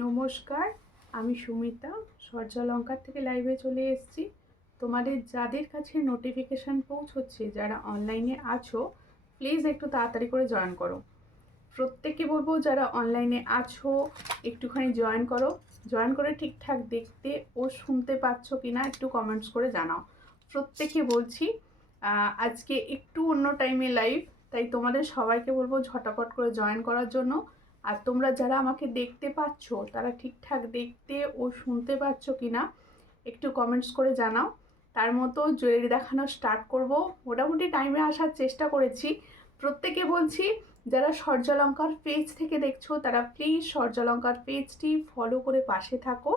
নমস্কার, আমি সুমিতা সূর্যালঙ্কার থেকে লাইভে চলে এসেছি। তোমাদের যাদের কাছে নোটিফিকেশান পৌঁছচ্ছে, যারা অনলাইনে আছো, প্লিজ একটু তাড়াতাড়ি করে জয়েন করো। প্রত্যেককে বলবো যারা অনলাইনে আছো একটুখানি জয়েন করো। জয়েন করে ঠিকঠাক দেখতে ও শুনতে পাচ্ছ কি না একটু কমেন্টস করে জানাও। প্রত্যেককে বলছি আজকে একটু অন্য টাইমে লাইভ, তাই তোমাদের সবাইকে বলবো ঝটাপট করে জয়েন করার জন্য। আর তোমরা যারা আমাকে দেখতে পাচ্ছ তারা ঠিকঠাক দেখতে ও শুনতে পাচ্ছ কি না একটু কমেন্টস করে জানাও। তার মতো জুয়েলারি দেখানো স্টার্ট করব। মোটামুটি টাইমে আসার চেষ্টা করেছি। প্রত্যেকে বলছি যারা সূর্যালঙ্কার পেজ থেকে দেখছো তারা প্লিজ সূর্যালঙ্কার পেজটি ফলো করে পাশে থাকো।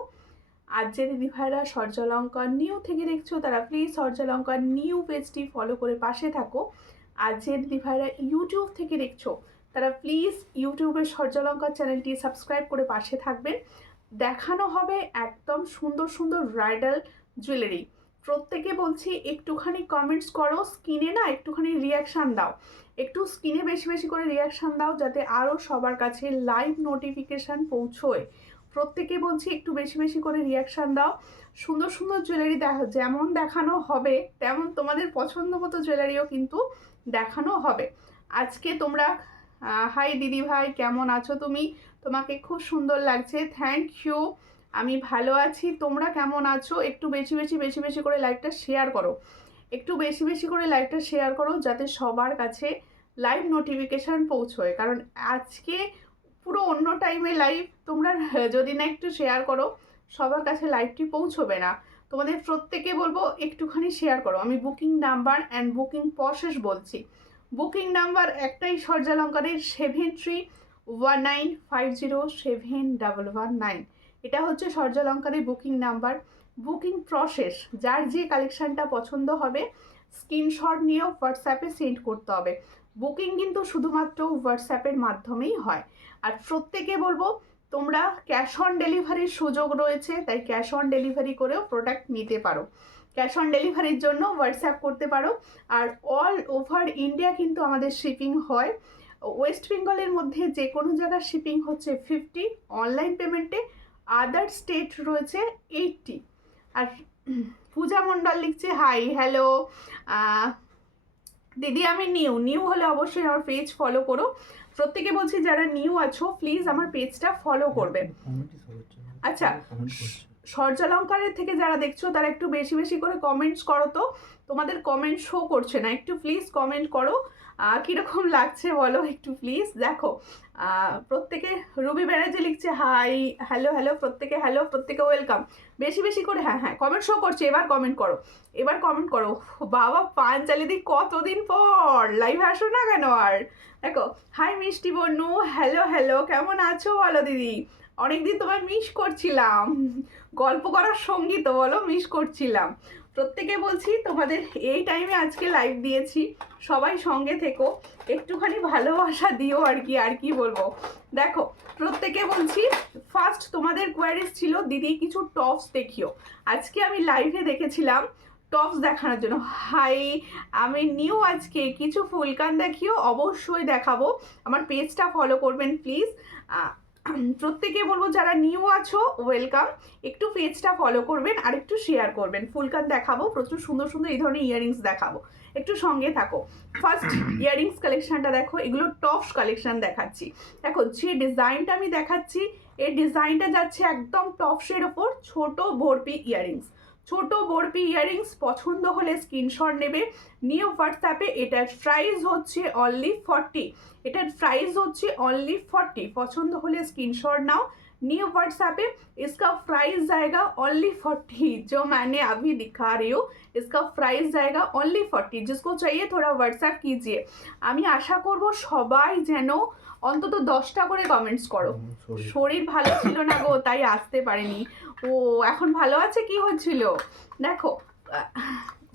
আর যে দিদিভাইরা সূর্যালঙ্কার নিউ থেকে দেখছো তারা প্লিজ সূর্যালঙ্কার নিউ পেজটি ফলো করে পাশে থাকো। আর যে দিদিভাইরা ইউটিউব থেকে দেখছো তারা প্লিজ ইউটিউবের সূর্যালঙ্কার চ্যানেলটি সাবস্ক্রাইব করে পাশে থাকবেন। দেখানো হবে একদম সুন্দর সুন্দর ব্রাইডাল জুয়েলারি। প্রত্যেকে বলছি একটুখানি কমেন্টস করো, স্ক্রিনে না একটুখানি রিয়াকশান দাও, একটু স্ক্রিনে বেশি বেশি করে রিয়াকশান দাও যাতে আরও সবার কাছে লাইভ নোটিফিকেশান পৌঁছোয়। প্রত্যেকে বলছি একটু বেশি বেশি করে রিয়াকশান দাও। সুন্দর সুন্দর জুয়েলারি যেমন দেখানো হবে তেমন তোমাদের পছন্দ মতো জুয়েলারিও কিন্তু দেখানো হবে। আজকে তোমরা হাই দিদি ভাই, কেমন আছো তুমি? তোমাকে খুব সুন্দর লাগছে, থ্যাংক ইউ। আমি ভালো আছি, তোমরা কেমন আছো? একটু বেশি বেশি করে লাইভটা শেয়ার করো, একটু বেশি বেশি করে লাইভটা শেয়ার করো যাতে সবার কাছে লাইভ নোটিফিকেশান পৌঁছয়। কারণ আজকে পুরো অন্য টাইমে লাইভ, তোমরা যদি না একটু শেয়ার করো সবার কাছে লাইভটি পৌঁছবে না। তোমাদের প্রত্যেকে বলবো একটুখানি শেয়ার করো। আমি booking number and booking process বলছি। বুকিং নাম্বার একটাই সূর্যালঙ্কারের 7319507119। এটা হচ্ছে সূর্যালঙ্কারের বুকিং নাম্বার। বুকিং প্রসেস যার যে কালেকশানটা পছন্দ হবে স্ক্রিনশট নিয়েও হোয়াটসঅ্যাপে সেন্ড করতে হবে। বুকিং কিন্তু শুধুমাত্র হোয়াটসঅ্যাপের মাধ্যমেই হয়। আর প্রত্যেকে বলবো তোমরা ক্যাশ অন ডেলিভারির সুযোগ রয়েছে, তাই ক্যাশ অন ডেলিভারি করেও প্রোডাক্ট নিতে পারো। ক্যাশ অন ডেলিভারির জন্য হোয়াটসঅ্যাপ করতে পারো। আর অল ওভার ইন্ডিয়া কিন্তু আমাদের শিপিং হয়। ওয়েস্ট বেঙ্গলের মধ্যে যে কোনো জায়গার শিপিং হচ্ছে 50 অনলাইন পেমেন্টে, আদার স্টেট রয়েছে 80। আর পূজা মণ্ডল লিখছে হাই হ্যালো দিদি, আমি নিউ হলে অবশ্যই আমার পেজ ফলো করো। প্রত্যেকে বলছি যারা নিউ আছো প্লিজ আমার পেজটা ফলো করবে। আচ্ছা, সূর্যালঙ্কারের থেকে যারা দেখছো তারা একটু বেশি বেশি করে কমেন্টস করো। তো তোমাদের কমেন্ট শো করছে না, একটু প্লিজ কমেন্ট করো কীরকম লাগছে বলো একটু প্লিজ। দেখো প্রত্যেকে, রুবি ব্যানার্জি লিখছে হাই হ্যালো প্রত্যেকে হ্যালো, প্রত্যেকে ওয়েলকাম। বেশি বেশি করে হ্যাঁ কমেন্ট শো করছে, এবার কমেন্ট করো, এবার কমেন্ট করো। বাবা পাঞ্চালি দি কতদিন পর লাইভে আসো না কেন আর? দেখো হাই মিষ্টি বনু, হ্যালো কেমন আছো বলো দিদি? অনেকদিন তোমায় মিস করছিলাম, গল্প করার সঙ্গী তো বলো, মিস করছিলাম। প্রত্যেকে বলছি তোমাদের এই টাইমে আজকে লাইভ দিয়েছি, সবাই সঙ্গে থেকো, একটুখানি ভালোবাসা দিও আর কি বলবো। দেখো প্রত্যেকে বলছি ফার্স্ট তোমাদের কোয়ারিজ ছিল দিদি কিছু টপস দেখিও। আজকে আমি লাইভে দেখেছিলাম টপস দেখানোর জন্য। হাই, আমি নিউ, আজকে কিছু ফুলকান দেখিও, অবশ্যই দেখাবো। আমার পেজটা ফলো করবেন প্লিজ। প্রত্যেকে বলবো যারা নিউ আছো ওয়েলকাম, একটু পেজটা ফলো করবেন আর একটু শেয়ার করবেন। ফুলকান দেখাবো, প্রচুর সুন্দর সুন্দর এই ধরনের ইয়াররিংস দেখাবো, একটু সঙ্গে থাকো। ফার্স্ট ইয়াররিংস কালেকশানটা দেখো, এগুলো টপস কালেকশান দেখাচ্ছি। দেখো যে ডিজাইনটা আমি দেখাচ্ছি এই ডিজাইনটা যাচ্ছে একদম টপসের ওপর, ছোট বরপি ইয়াররিংস। ছোট বরপি ইয়াররিংস পছন্দ হলে স্ক্রিনশট নেবে, নিউ হোয়াটসঅ্যাপে। এটার প্রাইস হচ্ছে অনলি 40, এটার প্রাইস হচ্ছে অনলি 40। পছন্দ হলে स्क्रीनशॉट नाओ, न्यू व्हाट्सएप पे। इसका प्राइस जाएगा ओनली 40, जो मैंने अभी दिखा रही हूँ इसका प्राइस जाएगा ओनली 40। जिसको चाहिए थोड़ा व्हाट्सएप कीजिए। আমি আশা করব সবাই যেন অন্তত 10টা করে কমেন্টস করো। শরীর ভালো ছিল না গো, তাই আসতে পারিনি। ও এখন ভালো আছে, কি হচ্ছিল? দেখো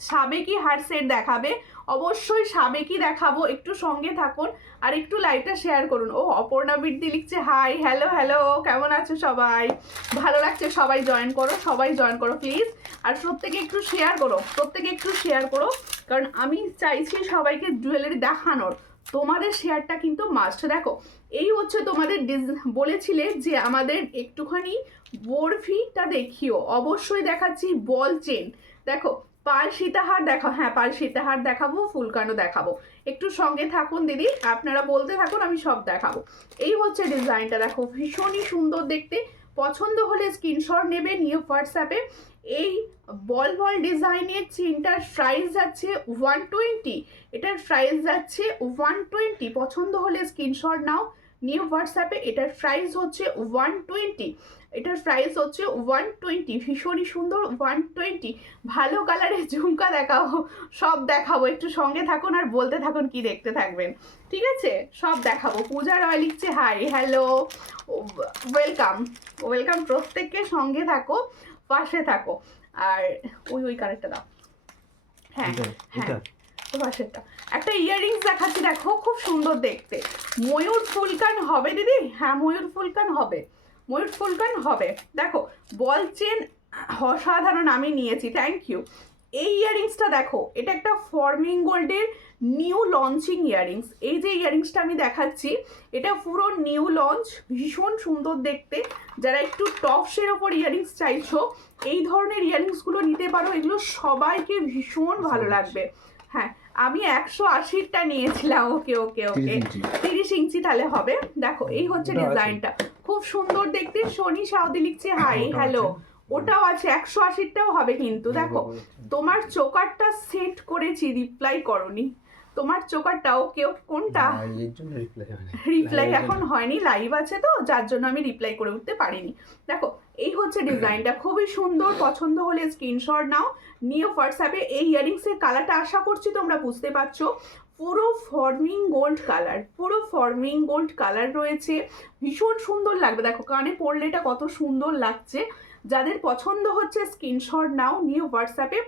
সাবেকি হার সেট দেখাবে, অবশ্যই সাবেকি দেখাবো, একটু সঙ্গে থাকুন আর একটু লাইভটা শেয়ার করুন। ও অপর্ণা বৃদ্ধি লিখছে হাই হ্যালো কেমন আছো সবাই? ভালো লাগছে, সবাই জয়েন করো প্লিজ। আর প্রত্যেকে একটু শেয়ার করো, কারণ আমি চাইছি সবাইকে জুয়েলারি দেখানোর। তোমাদের শেয়ারটা কিন্তু মাস্ট। দেখো এই হচ্ছে তোমাদের বলেছিলে যে আমাদের একটুখানি বরফিটা দেখিও, অবশ্যই দেখাচ্ছি। বল চেন দেখো, পাল সীতাহার দেখো, হ্যাঁ পাল সীতাহার দেখাবো, ফুলকানো দেখাবো, একটু সঙ্গে থাকুন দিদি, আপনারা বলতে থাকুন, আমি সব দেখাবো। এই হচ্ছে ডিজাইনটা দেখো, ভীষণই সুন্দর দেখতে। পছন্দ হলে স্ক্রিনশট নেবে, নিয়ে হোয়াটসঅ্যাপে। এই বল বল ডিজাইনের চেনটার প্রাইস যাচ্ছে 120, এটার প্রাইস যাচ্ছে 120। পছন্দ হলে স্ক্রিনশট নাও, নিউ হোয়াটসঅ্যাপে। এটার প্রাইস হচ্ছে 120, এটার প্রাইস হচ্ছে 120, ভীষণই সুন্দর 120। ভালো কালারের ঝুমকা দেখাবো, সব দেখাবো, একটু সঙ্গে থাকুন আর বলতে থাকুন কি দেখতে থাকবেন, ঠিক আছে? সব দেখাবো। পূজা রয় লিখছে হাই, হ্যালো, ওয়েলকাম ওয়েলকাম, প্রত্যেককে সঙ্গে থাকো, পাশে থাকো। আর ওই কালারটা দাও, হ্যাঁ হ্যাঁ পাশেরটা। একটা ইয়াররিংস দেখাচ্ছি দেখো, খুব সুন্দর দেখতে। ময়ূর ফুলকান হবে দিদি, হ্যাঁ ময়ূর ফুলকান হবে, ময়ূর ফুলকান হবে। দেখো বল চেন অসাধারণ, আমি নিয়েছি, থ্যাংক ইউ। এই ইয়াররিংসটা দেখো, এটা একটা ফর্মিং গোল্ডের নিউ লঞ্চিং ইয়াররিংস। এই যে ইয়াররিংসটা আমি দেখাচ্ছি, এটা পুরো নিউ লঞ্চ, ভীষণ সুন্দর দেখতে। যারা একটু টপসের ওপর ইয়াররিংস চাইছো, এই ধরনের ইয়াররিংসগুলো নিতে পারো, এগুলো সবাইকে ভীষণ ভালো লাগবে। হ্যাঁ আমি 180টা নিয়েছিলাম, ওকে ওকে ওকে, 30 ইঞ্চি তাহলে হবে। দেখো এই হচ্ছে ডিজাইনটা, খুব সুন্দর দেখতে। শনি সাউদি লিখছে হাই, হ্যালো, ওটাও আছে, 180টাও হবে কিন্তু। দেখো তোমার চোকারটা সেট করেছি, রিপ্লাই করনি তোমার চোকারটা, ওকে কোনটা রিপ্লাই এখন হয়নি, লাইভ আছে তো যার জন্য আমি রিপ্লাই করে উঠতে পারিনি। দেখো এই হচ্ছে ডিজাইনটা, খুবই সুন্দর। পছন্দ হলে স্ক্রিনশট নাও, নিয়ে হোয়াটসঅ্যাপে। এই ইয়াররিংসের কালারটা আশা করছি তোমরা বুঝতে পারছো, পুরো ফর্মিং গোল্ড কালার, পুরো ফর্মিং গোল্ড কালার রয়েছে, ভীষণ সুন্দর লাগবে। দেখো কানে পরলে এটা কত সুন্দর লাগছে। যাদের পছন্দ হচ্ছে স্ক্রিনশট নাও, নিয়ে হোয়াটসঅ্যাপে।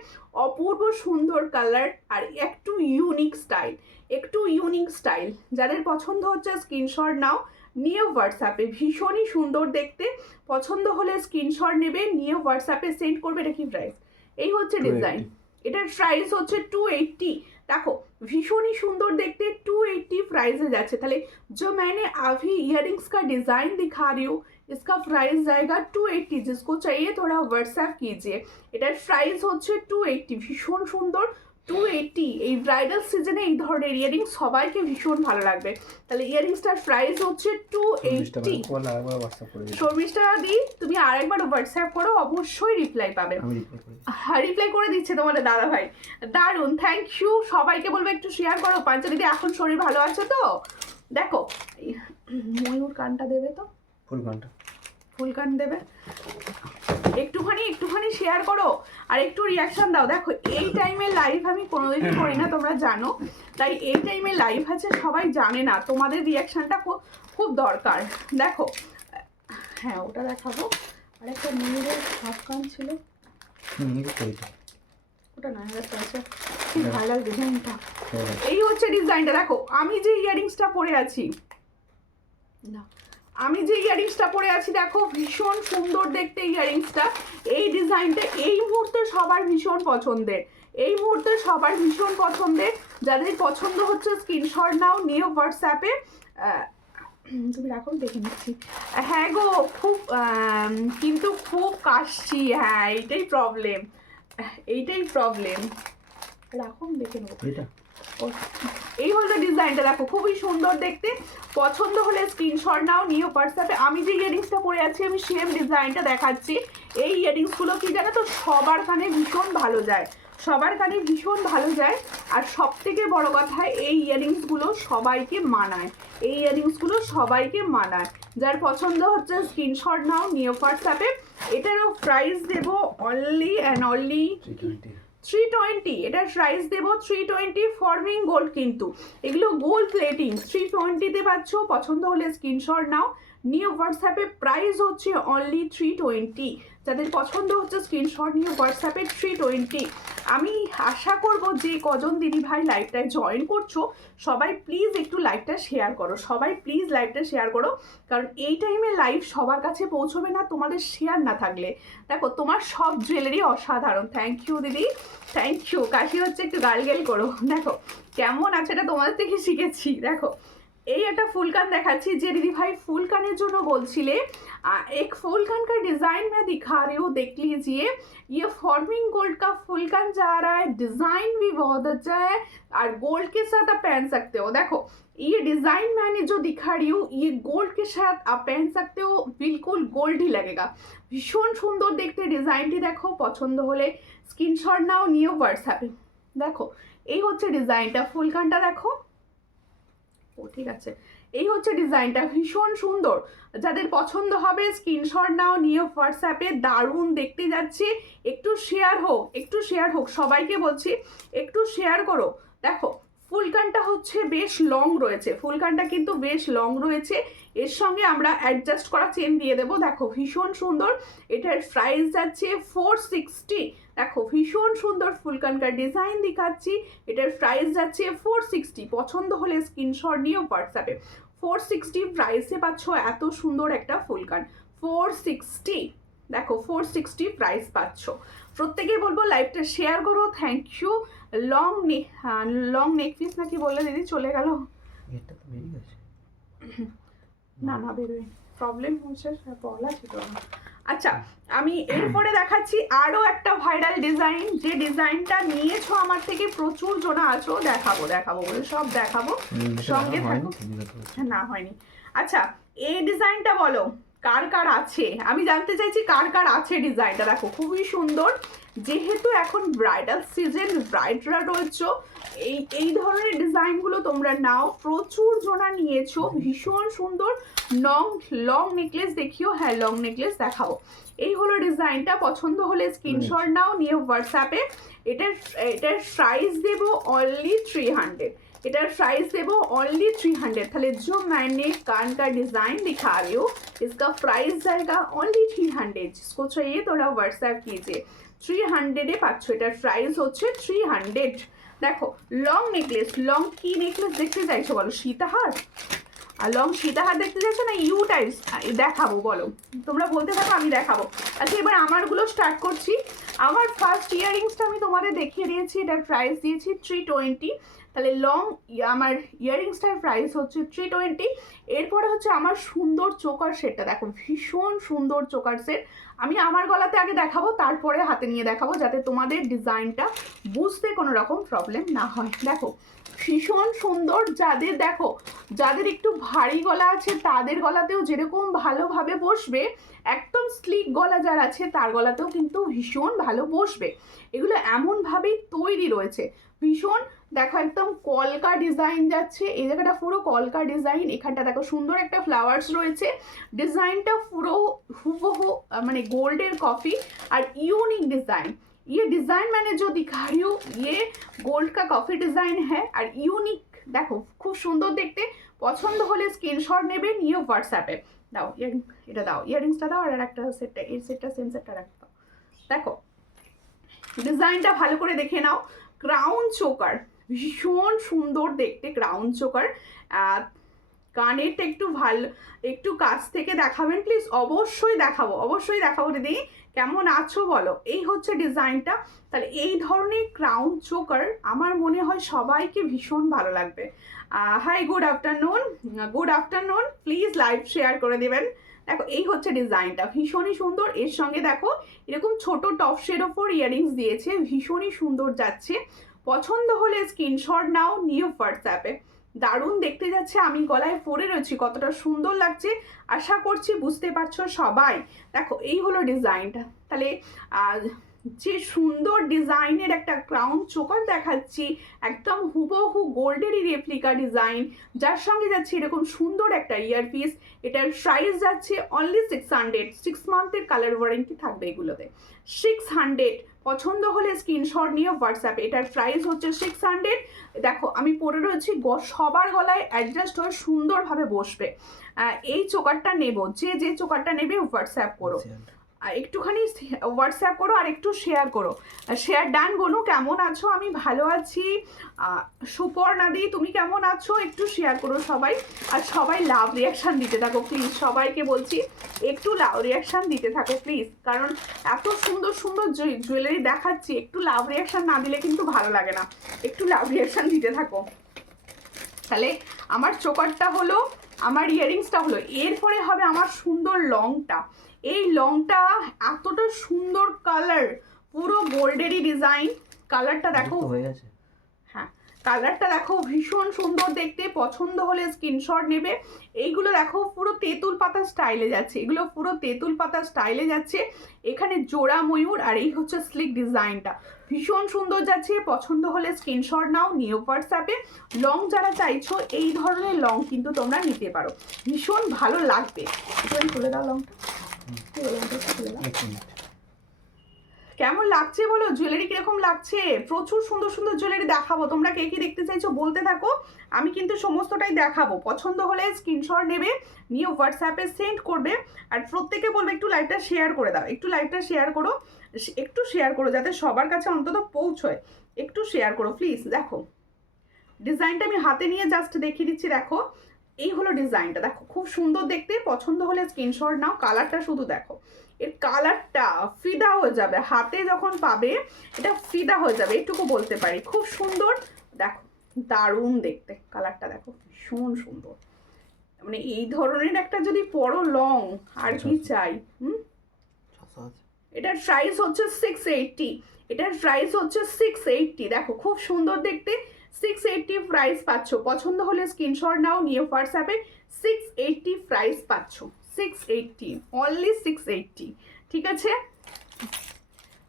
অপূর্ব সুন্দর কালার আর একটু ইউনিক স্টাইল, একটু ইউনিক স্টাইল। যাদের পছন্দ হচ্ছে স্ক্রিনশট নাও, নিয়ে হোয়াটসঅ্যাপে, ভীষণই সুন্দর দেখতে। পছন্দ হলে স্ক্রিনশট নেবে, নিয়ে হোয়াটসঅ্যাপে সেন্ড করবে। এটা কি প্রাইস? এই হচ্ছে ডিজাইন, এটার প্রাইস হচ্ছে 280। দেখো ভীষণই সুন্দর দেখতে, 280 प्राइस जाच्छे। ताहले जो मैंने अभी इयरिंग्स का डिज़ाइन दिखा रही हूँ इसका प्राइस जाएगा 280। जिसको चाहिए थोड़ा व्हाट्सएप कीजिए। এটার প্রাইস হচ্ছে 280, ভীষণ সুন্দর 280। এই ব্রাইডাল সিজনে এই ধরনের ইয়ারিংস সবাইকে ভীষণ ভালো লাগবে। তাহলে ইয়ারিংসটার প্রাইস হচ্ছে 280। শর্মিষ্ঠা দি তুমি আরেকবার হোয়াটসঅ্যাপ করো, অবশ্যই রিপ্লাই পাবে। হ্যাঁ রিপ্লাই করে দিচ্ছে তোমাদের দাদা ভাই, দারুন, থ্যাংক ইউ। সবাইকে বলবো একটু শেয়ার করো। পাঞ্চালি দি এখন শরীর ভালো আছে তো? দেখো ময়ূর কানটা দেবে তো, ফুল কান দেবে, একটুখানি শেয়ার করো আর একটু রিয়াকশন দাও। দেখো এই টাইমে লাইভ আমি কোনোদিনই করি না, তোমরা জানো, তাই এই টাইমে লাইভ আছে, সবাই জানে না, তোমাদের রিয়াকশনটা খুব দরকার। দেখো হ্যাঁ ওটা দেখাবো। আর একটা ময়ূরের হাফ কান ছিল, ওটা না আছে, খুব ভালো লাগে ডিজাইনটা। এই হচ্ছে ডিজাইনটা। দেখো আমি যে ইয়ারিংসটা পরে আছি, না আমি যে ইয়ারিংসটা পরে আছি দেখো ভীষণ সুন্দর দেখতে ইয়ারিংসটা। এই ডিজাইনটা এই মুহূর্তে সবার ভীষণ পছন্দের, এই মুহূর্তে সবার ভীষণ পছন্দের। যাদের পছন্দ হচ্ছে স্ক্রিনশট নাও, নিয়ে হোয়াটসঅ্যাপে। তুমি রাখো দেখে নিচ্ছি। হ্যাঁ গো খুব কিন্তু খুব কাশছি, হ্যাঁ এইটাই প্রবলেম, এইটাই প্রবলেম। রাখো দেখে নেবো। এই হলো ডিজাইনটা, দেখো খুবই সুন্দর দেখতে। পছন্দ হলে স্ক্রিনশট নাও, নিয়ে হোয়াটসঅ্যাপে। আমি যে ইয়ারিংসটা পরে আছি আমি সেম ডিজাইনটা দেখাচ্ছি। এই ইয়ারিংসগুলো কি জানো তো সবার কানে ভীষণ ভালো যায়, সবার কানে ভীষণ ভালো যায়। আর সব থেকে বড় কথা এই ইয়ারিংসগুলো সবাইকে মানায়, এই ইয়ারিংসগুলো সবাইকে মানায়। যার পছন্দ হচ্ছে স্ক্রিনশট নাও, নিয়ে হোয়াটসঅ্যাপে। এটারও প্রাইস দেবো অনলি অ্যান্ড অনলি 320। এটার প্রাইস দেবো 320। ফর্মিং গোল্ড কিন্তু এগুলো গোল্ড প্লেটিং, 320তে পাচ্ছ। পছন্দ হলে স্ক্রিনশট নাও, নিউ হোয়াটসঅ্যাপে প্রাইস হচ্ছে অনলি 320। যাদের পছন্দ হচ্ছে স্ক্রিনশট নিয়ে হোয়াটসঅ্যাপে 320। আমি আশা করব যে কজন দিদিভাই লাইভটায় জয়েন করছো সবাই প্লিজ একটু লাইভটা শেয়ার করো, সবাই প্লিজ লাইভটা শেয়ার করো, কারণ এই টাইমে লাইভ সবার কাছে পৌঁছবে না তোমাদের শেয়ার না থাকলে। দেখো তোমার সব জুয়েলারি অসাধারণ, থ্যাংক ইউ দিদি, থ্যাংক ইউ। কাশি হচ্ছে একটু গালগেল করো। দেখো কেমন আছে, এটা তোমাদের থেকে শিখেছি। দেখো এই একটা फुल कान দেখাচ্ছি যে দিদি ভাই फुल कान जो बोलছিলে। एक फुल कान का डिज़ाइन मैं दिखा रही हूँ, देख लीजिए। ये फॉर्मिंग गोल्ड का फुल कान जा रहा है, डिज़ाइन भी बहुत अच्छा है और गोल्ड के साथ आप पहन सकते हो। देखो ये डिज़ाइन मैंने जो दिखा रही हूँ ये गोल्ड के साथ आप पहन सकते हो, बिल्कुल गोल्ड ही लगेगा। भीषण सुंदर देखते डिज़ाइनटी। देखो पसंद होले स्क्रीनशट नाओ, नियो হোয়াটসঅ্যাপে। দেখো এই হচ্ছে ডিজাইনটা, ফুল কানটা দেখো। ও ঠিক আছে, এই হচ্ছে ডিজাইনটা, ভীষণ সুন্দর। যাদের পছন্দ হবে স্ক্রিনশট নাও, নিয়ে হোয়াটসঅ্যাপে। দারুণ দেখতে যাচ্ছে। একটু শেয়ার হোক, একটু শেয়ার হোক, সবাইকে বলছি একটু শেয়ার করো। দেখো ফুলকানটা হচ্ছে বেশ লং রয়েছে, ফুলকানটা কিন্তু বেশ লং রয়েছে। এর সঙ্গে আমরা অ্যাডজাস্ট করা চেন দিয়ে দেবো। দেখো ভীষণ সুন্দর, এটার প্রাইস যাচ্ছে 460। দেখো ভীষণ সুন্দর ফুলকানকার ডিজাইন দেখাচ্ছি, এটার প্রাইস যাচ্ছে 460। পছন্দ হলে স্ক্রিনশট নিয়ে হোয়াটসঅ্যাপে। 460 প্রাইসে পাচ্ছ এত সুন্দর একটা ফুলকান, 460। দেখো 460 প্রাইস পাচ্ছ। প্রত্যেকেই বলবো লাইভটা শেয়ার করো, thank you. Long neck piece নাকি বললে দিদি, চলে গেল। এটা তো বেরিয়ে গেছে। না না বেরোয়, প্রবলেম হচ্ছে, বলা ছিল না। আচ্ছা আমি এরপরে দেখাচ্ছি আরও একটা ভাইরাল ডিজাইন, যে ডিজাইনটা নিয়েছো আমার থেকে প্রচুর জনা আছো। দেখাবো দেখাবো বলে সব দেখাবো, সঙ্গে থাকো। না হয়নি। আচ্ছা এই ডিজাইনটা বলো কার কার আছে, আমি জানতে চাইছি কার কার আছে ডিজাইনটা। দেখো খুবই সুন্দর, যেহেতু এখন ব্রাইডাল সিজন, ব্রাইডরা রয়েছে, এই ধরনের ডিজাইনগুলো তোমরা নাও। প্রচুর জনা নিয়েছো, ভীষণ সুন্দর। লং নেকলেস দেখিও, হ্যাঁ লং নেকলেস দেখাবো। এই হলো ডিজাইনটা, পছন্দ হলে স্ক্রিনশট নাও, নিয়ে হোয়াটসঅ্যাপে। এটার প্রাইস দেবো অনলি 300। इधर प्राइस देवो ओनली 300। তাহলে जो मैंने कान का डिज़ाइन दिखा रही हूँ इसका प्राइस जाएगा ओनली 300। जिसको चाहिए थोड़ा व्हाट्सएप कीजिए। 300 পাচ্ছ, এটার প্রাইস হচ্ছে 300। দেখো লং নেকলেস, লং কি নেকলেস দেখতে চাইছো বলো, সীতাহার? আর লং সীতাহার দেখতে চাইছো না ইউ টাইপস দেখাবো বলো, তোমরা বলতে থাকো আমি দেখাবো। আচ্ছা এবার আমারগুলো স্টার্ট করছি। আমার ফার্স্ট ইয়াররিংসটা আমি তোমাদের দেখিয়ে দিয়েছি, এটার প্রাইস দিয়েছি 320। তাহলে লং আমার ইয়াররিংসটার প্রাইস হচ্ছে 320। এরপরে হচ্ছে আমার সুন্দর চোকার সেটটা, দেখো ভীষণ সুন্দর চোকার সেট। আমি আমার গলাতে আগে দেখাবো, তারপরে হাতে নিয়ে দেখাবো, যাতে তোমাদের ডিজাইনটা বুঝতে কোনো রকম প্রবলেম না হয়। দেখো ভীষণ সুন্দর। যাদের দেখো যাদের একটু ভারী গলা আছে তাদের গলাতেও যেরকম ভালোভাবে বসবে, একদম স্লিক গলা যার আছে তার গলাতেও কিন্তু ভীষণ ভালো বসবে। এগুলো এমনভাবেই তৈরি রয়েছে, ভীষণ। দেখো একদম কলকা ডিজাইন যাচ্ছে, এই জায়গাটা পুরো কলকা ডিজাইন। এখানটা দেখো সুন্দর একটা ফ্লাওয়ার্স রয়েছে। ডিজাইনটা পুরো হুবহু মানে গোল্ডের কফি আর यूनिक डिज़ाइन। ये डिज़ाइन मैंने जो दिखा रही हूँ ये गोल्ड का कॉफ़ी डिज़ाइन है और यूनिक। দেখো খুব সুন্দর দেখতে। পছন্দ হলে স্ক্রিনশট নেবে, নিয়ে হোয়াটসঅ্যাপে দাও। এটা দাও, ইয়াররিংসটা দাও, আর একটা সেটটা, এই সেটটা সেম সেটটা রাখতে। দেখো ডিজাইনটা ভালো করে দেখে নাও। ক্রাউন চোকার, ভীষণ সুন্দর দেখতে ক্রাউন চোকার। কানেরটা একটু ভালো, একটু কাছ থেকে দেখাবেন প্লিজ। অবশ্যই দেখাবো, অবশ্যই দেখাবো দিদি। কেমন আছো বলো। এই হচ্ছে ডিজাইনটা। তাহলে এই ধরনের ক্রাউন চোকার আমার মনে হয় সবাইকে ভীষণ ভালো লাগবে। Hi good afternoon, good afternoon. Please live share করে দেবেন। দেখো এই হচ্ছে ডিজাইনটা, ভীষণই সুন্দর। এর সঙ্গে দেখো এরকম ছোট টপসের ওপর ইয়াররিংস দিয়েছে, ভীষণই সুন্দর যাচ্ছে। পছন্দ হলে স্ক্রিনশট নাও, নিয়ে হোয়াটসঅ্যাপে। দারুণ দেখতে যাচ্ছে। আমি গলায় পরে রয়েছি, কতটা সুন্দর লাগছে আশা করছি বুঝতে পারছো সবাই। দেখো এই হলো ডিজাইনটা। তাহলে যে সুন্দর ডিজাইনের একটা ক্রাউন চোকার দেখাচ্ছি, একদম হুবহু গোল্ডেরই রেপ্লিকা ডিজাইন, যার সঙ্গে যাচ্ছে এরকম সুন্দর একটা ইয়ারপিস। এটার প্রাইস যাচ্ছে অনলি 600। 6 মান্থের কালার ওয়ারেন্টি থাকবে এগুলোতে। 600। পছন্দ হলে স্ক্রিনশট নিয়ে হোয়াটসঅ্যাপে। এটার প্রাইস হচ্ছে 600। দেখো আমি পরে রয়েছি, সবার গলায় অ্যাডজাস্ট হয়ে সুন্দরভাবে বসবে। এই চোকারটা নেব, যে চোকারটা নেবে হোয়াটসঅ্যাপ করো, একটুখানি হোয়াটসঅ্যাপ করো আর একটু শেয়ার করো। Share done. বনু কেমন আছো? আমি ভালো আছি। সুপর্ণাদি তুমি কেমন আছো? একটু শেয়ার করো সবাই। আর সবাই লাভ রিয়াকশান দিতে থাকো প্লিজ, সবাইকে বলছি একটু লাভ রিয়াকশান দিতে থাকো প্লিজ, কারণ এত সুন্দর সুন্দর জুয়েলারি দেখাচ্ছি, একটু লাভ রিয়াকশান না দিলে কিন্তু ভালো লাগে না। একটু লাভ রিয়াকশান দিতে থাকো। তাহলে আমার চোকারটা হলো, আমার ইয়ারিংসটা হলো, এরপরে হবে আমার সুন্দর লংটা। এই লংটা এতটা সুন্দর কালার, পুরো গোল্ডেরই ডিজাইন। কালারটা দেখো, হয়ে গেছে। হ্যাঁ কালারটা দেখো ভীষণ সুন্দর দেখতে। পছন্দ হলে স্ক্রিনশট নেবে। এইগুলো দেখো পুরো তেঁতুল পাতা স্টাইলে যাচ্ছে, এগুলো পুরো তেঁতুল পাতা স্টাইলে যাচ্ছে। এখানে জোড়া ময়ূর আর এই হচ্ছে স্লিক ডিজাইনটা, ভীষণ সুন্দর যাচ্ছে। পছন্দ হলে স্ক্রিনশট নাও, নিয়ে হোয়াটসঅ্যাপে। লং যারা চাইছো এই ধরনের লং কিন্তু তোমরা নিতে পারো, ভীষণ ভালো লাগবে। খুলে দাও লংটা, খুলে দাও। কেমন লাগছে বলো, জুয়েলারি কিরকম লাগছে? প্রচুর সুন্দর সুন্দর জুয়েলারি দেখাবো, তোমরা কে কি দেখতে চাইছো বলতে থাকো, আমি কিন্তু সমস্তটাই দেখাবো। পছন্দ হলে স্ক্রিনশট নেবে, নিয়ে হোয়াটসঅ্যাপে সেন্ড করবে। আর প্রত্যেকে বলবে একটু লাইভটা শেয়ার করে দাও, একটু লাইভটা শেয়ার করো, একটু শেয়ার করো যাতে সবার কাছে অন্তত পৌঁছয়। একটু শেয়ার করো প্লিজ। দেখো ডিজাইনটা আমি হাতে নিয়ে জাস্ট দেখিয়ে দিচ্ছি। দেখো এই হলো ডিজাইনটা, দেখো খুব সুন্দর দেখতে। পছন্দ হলে স্ক্রিনশট নাও। কালারটা শুধু দেখো, এর কালারটা ফিদা হয়ে যাবে, হাতে যখন পাবে এটা ফিদা হয়ে যাবে, এটুকু বলতে পারি। খুব সুন্দর দেখো, দারুণ দেখতে। কালারটা দেখো ভীষণ সুন্দর, মানে এই ধরনের একটা যদি পরো লং, আর কি চাই। এটার প্রাইস হচ্ছে 680। এটার প্রাইস হচ্ছে 680। দেখো খুব সুন্দর দেখতে, 680 প্রাইস পাচ্ছ। পছন্দ হলে স্ক্রিনশট নাও, নিয়ে হোয়াটসঅ্যাপে। 680 প্রাইস পাচ্ছ, 680, অনলি 680। ঠিক আছে,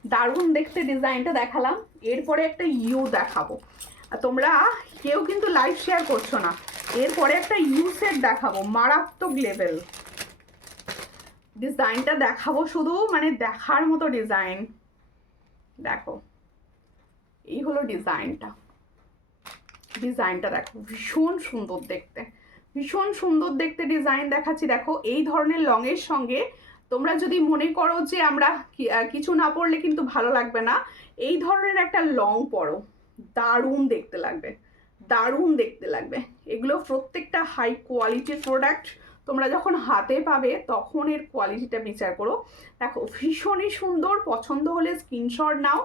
দারুণ দেখতে ডিজাইনটা দেখালাম। এরপরে একটা ইউ দেখাবো, আর তোমরা কেউ কিন্তু লাইভ শেয়ার করছো না। এরপরে একটা ইউ সেট দেখাবো, মারাত্মক লেভেল ডিজাইনটা দেখাবো, শুধু মানে দেখার মতো ডিজাইন। দেখো এই হলো ডিজাইনটা, ডিজাইনটা দেখো ভীষণ সুন্দর দেখতে, ভীষণ সুন্দর দেখতে ডিজাইন দেখাচ্ছি। দেখো এই ধরনের লংয়ের সঙ্গে তোমরা যদি মনে করো যে আমরা কিছু না পরলে কিন্তু ভালো লাগবে না, এই ধরনের একটা লং পরো, দারুণ দেখতে লাগবে, দারুণ দেখতে লাগবে। এগুলো প্রত্যেকটা হাই কোয়ালিটির প্রোডাক্ট, তোমরা যখন হাতে পাবে তখন এর কোয়ালিটিটা বিচার করো। দেখো ভীষণই সুন্দর। পছন্দ হলে স্ক্রিনশট নাও,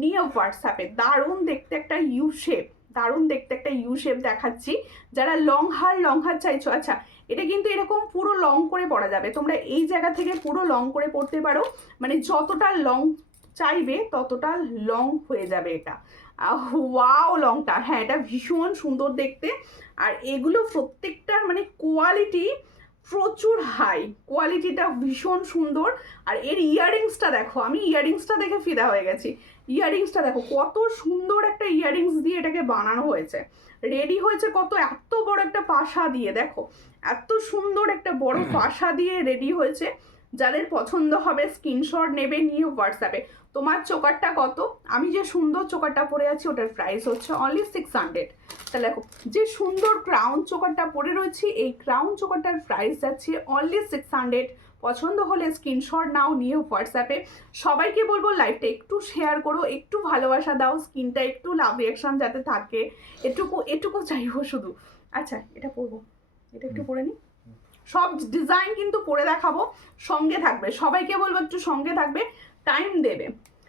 নিয়ে হোয়াটসঅ্যাপে। দারুণ দেখতে একটা ইউ শেপ, দারুণ দেখতে একটা ইউ শেপ দেখাচ্ছি। যারা লং হার চাইছো, আচ্ছা এটা কিন্তু এরকম পুরো লং করে পরা যাবে, তোমরা এই জায়গা থেকে পুরো লং করে পরতে পারো, মানে যতটা লং চাইবে ততটা লং হয়ে যাবে এটা। ওয়াও লংটা, হ্যাঁ এটা ভীষণ সুন্দর দেখতে। আর এগুলো প্রত্যেকটার মানে কোয়ালিটি প্রচুর হাই, কোয়ালিটিটা ভীষণ সুন্দর। আর এর ইয়াররিংসটা দেখো, আমি ইয়াররিংসটা দেখে ফিদা হয়ে গেছি। ইয়াররিংসটা দেখো কত সুন্দর একটা ইয়াররিংস দিয়ে এটাকে বানানো হয়েছে, রেডি হয়েছে কত এত বড় একটা পাশা দিয়ে। দেখো এত সুন্দর একটা বড় পাশা দিয়ে রেডি হয়েছে। যাদের পছন্দ হবে স্ক্রিনশট নেবে, নিয়ে হোয়াটসঅ্যাপে। তোমার চোকারটা কত? আমি যে সুন্দর চোকারটা পরে আছি ওটার প্রাইস হচ্ছে অনলি 600। তাহলে দেখো যে সুন্দর ক্রাউন চোকারটা পরে রয়েছি, এই ক্রাউন চোকারটার প্রাইস যাচ্ছে অনলি 600। পছন্দ হলে স্ক্রিনশট নাও, নিয়ে হোয়াটসঅ্যাপে। সবাইকে বলবো লাইভটা একটু শেয়ার করো, একটু ভালোবাসা দাও, স্কিনটা একটু লাভ রিয়াকশন যাতে থাকে, এটুকু চাইবো শুধু। আচ্ছা এটা পরবো, এটা একটু পরে নিই। সব ডিজাইন কিন্তু পরে দেখাবো, সঙ্গে থাকবে। সবাইকে বলবো একটু সঙ্গে থাকবে, টাইম দেবে,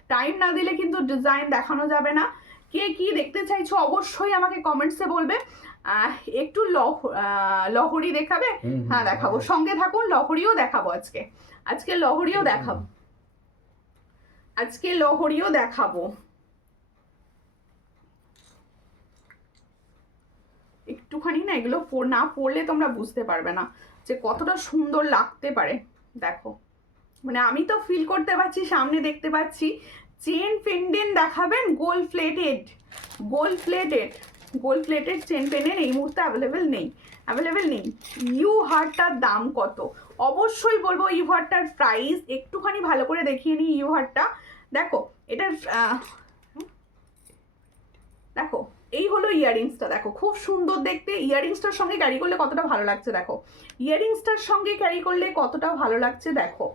টাইম না দিলে কিন্তু ডিজাইন দেখানো যাবে না। কে কি দেখতে চাইছো অবশ্যই আমাকে কমেন্টসে বলবে। একটু লহরি দেখাবে? হ্যাঁ দেখাবো, সঙ্গে থাকুন। লহরিও দেখাবো আজকে, আজকে লহরিও দেখাবো, আজকে লহরিও দেখাবো। একটুখানি না এগুলো না পড়লে তোমরা বুঝতে পারবে না যে কতটা সুন্দর লাগতে পারে। দেখো মানে আমি তো ফিল করতে পারছি, সামনে দেখতে পাচ্ছি চেন পেন্ডেন্ট দেখাবেন গোল্ড প্লেটেড চেন পেন্ডেন্ট এই মুহূর্তে অ্যাভেলেবেল নেই। ইউ হারটার দাম কত? অবশ্যই বলবো ইউ হারটার প্রাইস একটুখানি ভালো করে দেখিয়ে নিই। ইউ হারটা দেখো, এটার দেখো এই হলো ইয়াররিংসটা, দেখো খুব সুন্দর দেখতে। ইয়াররিংসটার সঙ্গে ক্যারি করলে কতটা ভালো লাগছে দেখো, ইয়াররিংসটার সঙ্গে ক্যারি করলে কতটা ভালো লাগছে দেখো।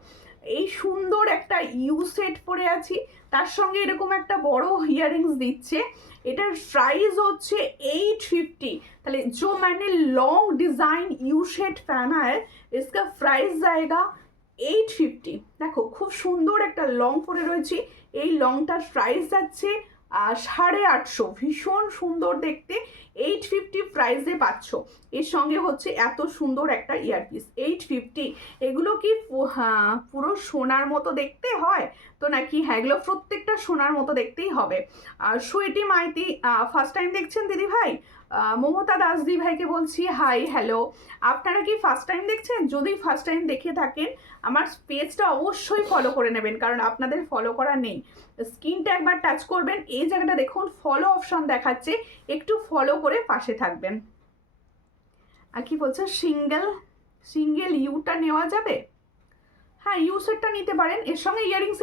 এই সুন্দর একটা ইউ সেট পরে আছি, তার সঙ্গে এরকম একটা বড় ইয়াররিংস দিচ্ছে। এটার প্রাইস হচ্ছে 850। তাহলে जो मैंने लॉन्ग डिजाइन यू सेट पहना है इसका प्राइस जाएगा 850। দেখো খুব সুন্দর একটা লং পরে রয়েছি, এই লংটার প্রাইস যাচ্ছে 850। ভীষণ সুন্দর দেখতে, 850 প্রাইসে পাচ্ছ। এর সঙ্গে হচ্ছে এত সুন্দর একটা ইয়ারপিস, 850। এগুলো কি পুরো সোনার মতো দেখতে হয় তো নাকি? হ্যাঁ, এগুলো প্রত্যেকটা সোনার মতো দেখতেই হবে। সুইটি মাইতি ফার্স্ট টাইম দেখছেন দিদি ভাই? মমতা দাস দি ভাইকে বলছি হাই হ্যালো। আপনারা কি ফার্স্ট টাইম দেখছেন? যদি ফার্স্ট টাইম দেখে থাকেন আমার পেজটা অবশ্যই ফলো করে নেবেন, কারণ আপনাদের ফলো করা নেই। স্ক্রিনটা একবার টাচ করবেন, এই জায়গাটা দেখুন ফলো অপশন দেখাচ্ছে, একটু ফলো করে পাশে থাকবেন। আর কি বলছে, সিঙ্গেল ইউটা নেওয়া যাবে? হ্যাঁ, ইউ সেটটা নিতে পারেন, এর সঙ্গে ইয়াররিংস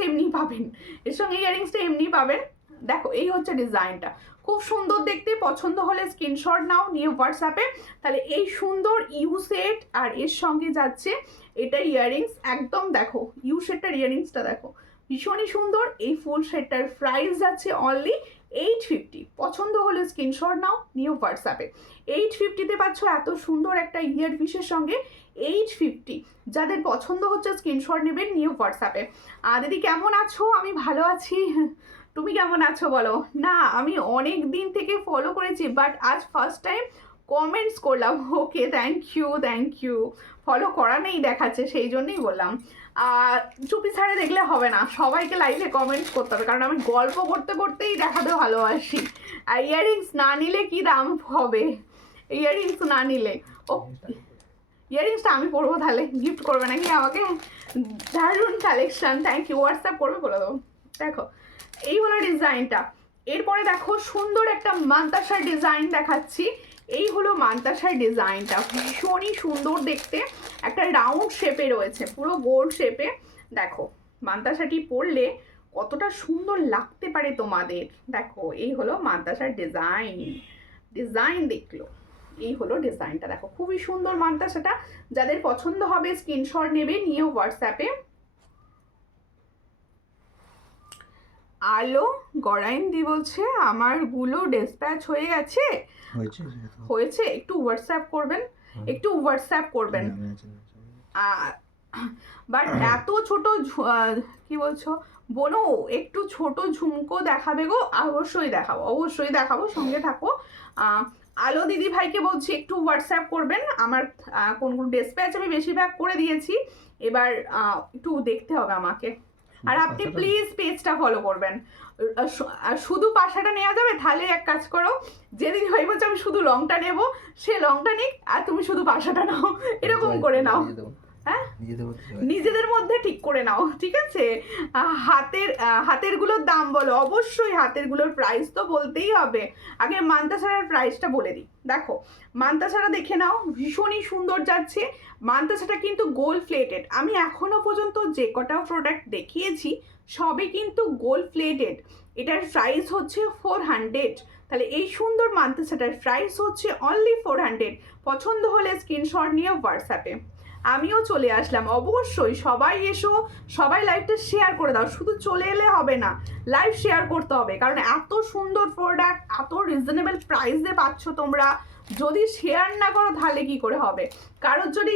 এমনি পাবেন। দেখো এই হচ্ছে ডিজাইনটা, খুব সুন্দর দেখতে। পছন্দ হলে স্ক্রিনশট নাও, নিয়ে হোয়াটসঅ্যাপে। তাহলে এই সুন্দর ইউ সেট আর এর সঙ্গে যাচ্ছে এটা ইয়াররিংস, একদম দেখো ইউ সেটটার ইয়াররিংসটা দেখো ভীষণই সুন্দর। এই ফুল সেটটার প্রাইস যাচ্ছে অনলি 850। পছন্দ হলে স্ক্রিনশট নাও, নিয়ে হোয়াটসঅ্যাপে। 850-তে পাচ্ছ এত সুন্দর একটা ইয়ারপিসের সঙ্গে 850। যাদের পছন্দ হচ্ছে স্ক্রিনশট নেবেন, নিয়ে হোয়াটসঅ্যাপে। দিদি কেমন আছো? আমি ভালো আছি, তুমি কেমন আছো বলো? না, আমি অনেক দিন থেকে ফলো করেছি, বাট আজ ফার্স্ট টাইম কমেন্টস করলাম। ওকে, থ্যাংক ইউ। ফলো করা নেই দেখাচ্ছে, সেই জন্যই বললাম। চুপি ছাড়ে দেখলে হবে না, সবাইকে লাইভে কমেন্টস করতে হবে, কারণ আমি গল্প করতেই দেখাতে ভালোবাসি। আর ইয়াররিংস না নিলে কি দাম হবে? ইয়াররিংস না নিলে ইয়াররিংসটা আমি পরবো, তাহলে গিফট করবে নাকি আমাকে? দারুণ কালেকশন, থ্যাংক ইউ। হোয়াটসঅ্যাপ করবে, বলে দেবো। দেখো এই হলো ডিজাইনটা। এরপরে দেখো সুন্দর একটা মান্তাসার ডিজাইন দেখাচ্ছি। এই হলো মান্তাসার ডিজাইনটা, ভীষণই সুন্দর দেখতে। একটা রাউন্ড শেপে রয়েছে, পুরো গোল শেপে। দেখো মান্তাসাটি পরলে কতটা সুন্দর লাগতে পারে তোমাদের। দেখো এই হলো মান্তাসার ডিজাইন দেখলো, এই হলো ডিজাইনটা। দেখো খুবই সুন্দর মান্তাসাটা। যাদের পছন্দ হবে স্ক্রিনশট নেবে, নিয়ে হোয়াটসঅ্যাপে। আলো গড়াইন দি বলছে আমার গুলো ডিসপ্যাচ হয়ে গেছে। হয়েছে, একটু হোয়াটসঅ্যাপ করবেন। বাট এত ছোট কি বলছো বোনো, একটু ছোট ঝুমকো দেখাবে গো? অবশ্যই দেখাবো, সঙ্গে থাকো। আলো দিদি ভাইকে বলছি একটু হোয়াটসঅ্যাপ করবেন। আমার কোন ডিসপ্যাচ আমি বেশিরভাগ করে দিয়েছি, এবার একটু দেখতে হবে আমাকে। আর আপনি প্লিজ পেজটা ফলো করবেন। শুধু পাশাটা নেওয়া যাবে? তাহলে এক কাজ করো, যেদিন হয়ে বলছে আমি শুধু লংটা নেবো, সে লংটা নিক আর তুমি শুধু পাশাটা নাও, এরকম করে নাও। হ্যাঁ, নিজেদের মধ্যে ঠিক করে নাও, ঠিক আছে? হাতের গুলোর দাম বলো, অবশ্যই হাতের গুলোর প্রাইস তো বলতেই হবে। আগে মান্তাসারার প্রাইসটা বলে দিই। দেখো মান্তাসারা দেখে নাও, ভীষণই সুন্দর যাচ্ছে। মান্তাসাটা কিন্তু গোল্ড প্লেটেড। আমি এখনো পর্যন্ত যে কটা প্রোডাক্ট দেখিয়েছি সবই কিন্তু গোল্ড প্লেটেড। এটার প্রাইস হচ্ছে 400। তাহলে এই সুন্দর মান্তাসাটার প্রাইস হচ্ছে অনলি 400। পছন্দ হলে স্ক্রিনশট নিয়ে হোয়াটসঅ্যাপে। আমিও চলে আসলাম, অবশ্যই সবাই এসো, সবাই লাইভটা শেয়ার করে দাও। শুধু চলে এলে হবে না, লাইভ শেয়ার করতে হবে, কারণ এত সুন্দর প্রোডাক্ট এত রিজনেবল প্রাইসে পাচ্ছ তোমরা। যদি শেয়ার না করো তাহলে কি করে হবে? কারোর যদি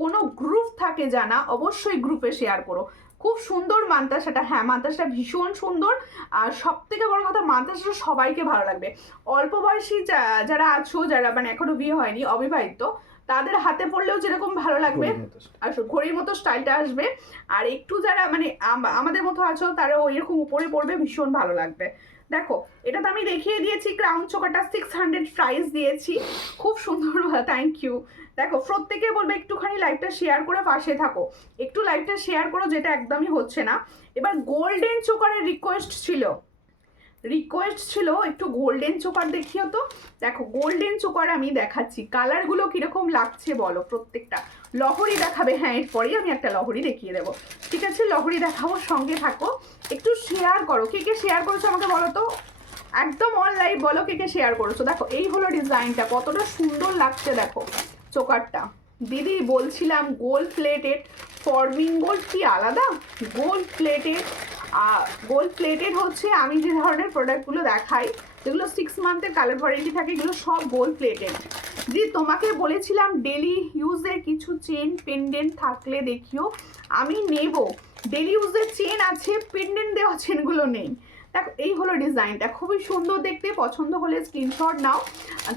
কোনো গ্রুপ থাকে জানা, অবশ্যই গ্রুপে শেয়ার করো। খুব সুন্দর মান্তাসাটা, হ্যাঁ মান্তাসাটা ভীষণ সুন্দর। আর সব থেকে বড় কথা, মান্তাসাটা সবাইকে ভালো লাগবে। অল্প বয়সী যারা আছো, যারা মানে এখনো বিয়ে হয়নি, অবিবাহিত, তাদের হাতে পড়লেও যেরকম ভালো লাগবে, আর ঘড়ির মতো স্টাইলটা আসবে। আর একটু যারা মানে আমাদের মতো আছো, তারা ওইরকম উপরে পড়বে, ভীষণ ভালো লাগবে। দেখো এটা তো আমি দেখিয়ে দিয়েছি, ক্রাউন চোকারটা 600 প্রাইস দিয়েছি, খুব সুন্দর, থ্যাংক ইউ। দেখো প্রত্যেকে বলবে একটুখানি লাইভটা শেয়ার করে পাশে থাকো, একটু লাইভটা শেয়ার করো, যেটা একদমই হচ্ছে না। এবার গোল্ডেন চোকারের রিকোয়েস্ট ছিল একটু গোল্ডেন চোকার দেখিও তো। দেখো গোল্ডেন চোকার আমি দেখাচ্ছি, কালারগুলো কিরকম লাগছে বলো প্রত্যেকটা। লহরি দেখাবে, হ্যাঁ এরপরেই আমি একটা লহরি দেখিয়ে দেবো, ঠিক আছে লহরি দেখাবো, সঙ্গে থাকো, একটু শেয়ার করো, কে কে শেয়ার করেছো আমাকে বলো তো, একদম অন লাইভ বলো কে কে শেয়ার করেছো। দেখো এই হলো ডিজাইনটা, কতটা সুন্দর লাগছে দেখো চোকারটা। দিদি বলছিলাম গোল্ড প্লেটেড ফর্মিং গোল্ড কি আলাদা? গোল্ড প্লেটেড হচ্ছে আমি যে ধরনের প্রোডাক্টগুলো দেখাই, যেগুলো 6 মান্থের কালার ওয়ারেন্টি থাকে, এগুলো সব গোল্ড প্লেটেড। যে তোমাকে বলেছিলাম ডেলি ইউজের কিছু চেন পেন্ডেন্ট থাকলে দেখিও, আমি নেব। ডেলি ইউজের চেন আছে, পেন্ডেন্ট দেওয়া চেনগুলো নেই। দেখো এই হলো ডিজাইনটা, খুবই সুন্দর দেখতে, পছন্দ হলে স্ক্রিনশট নাও।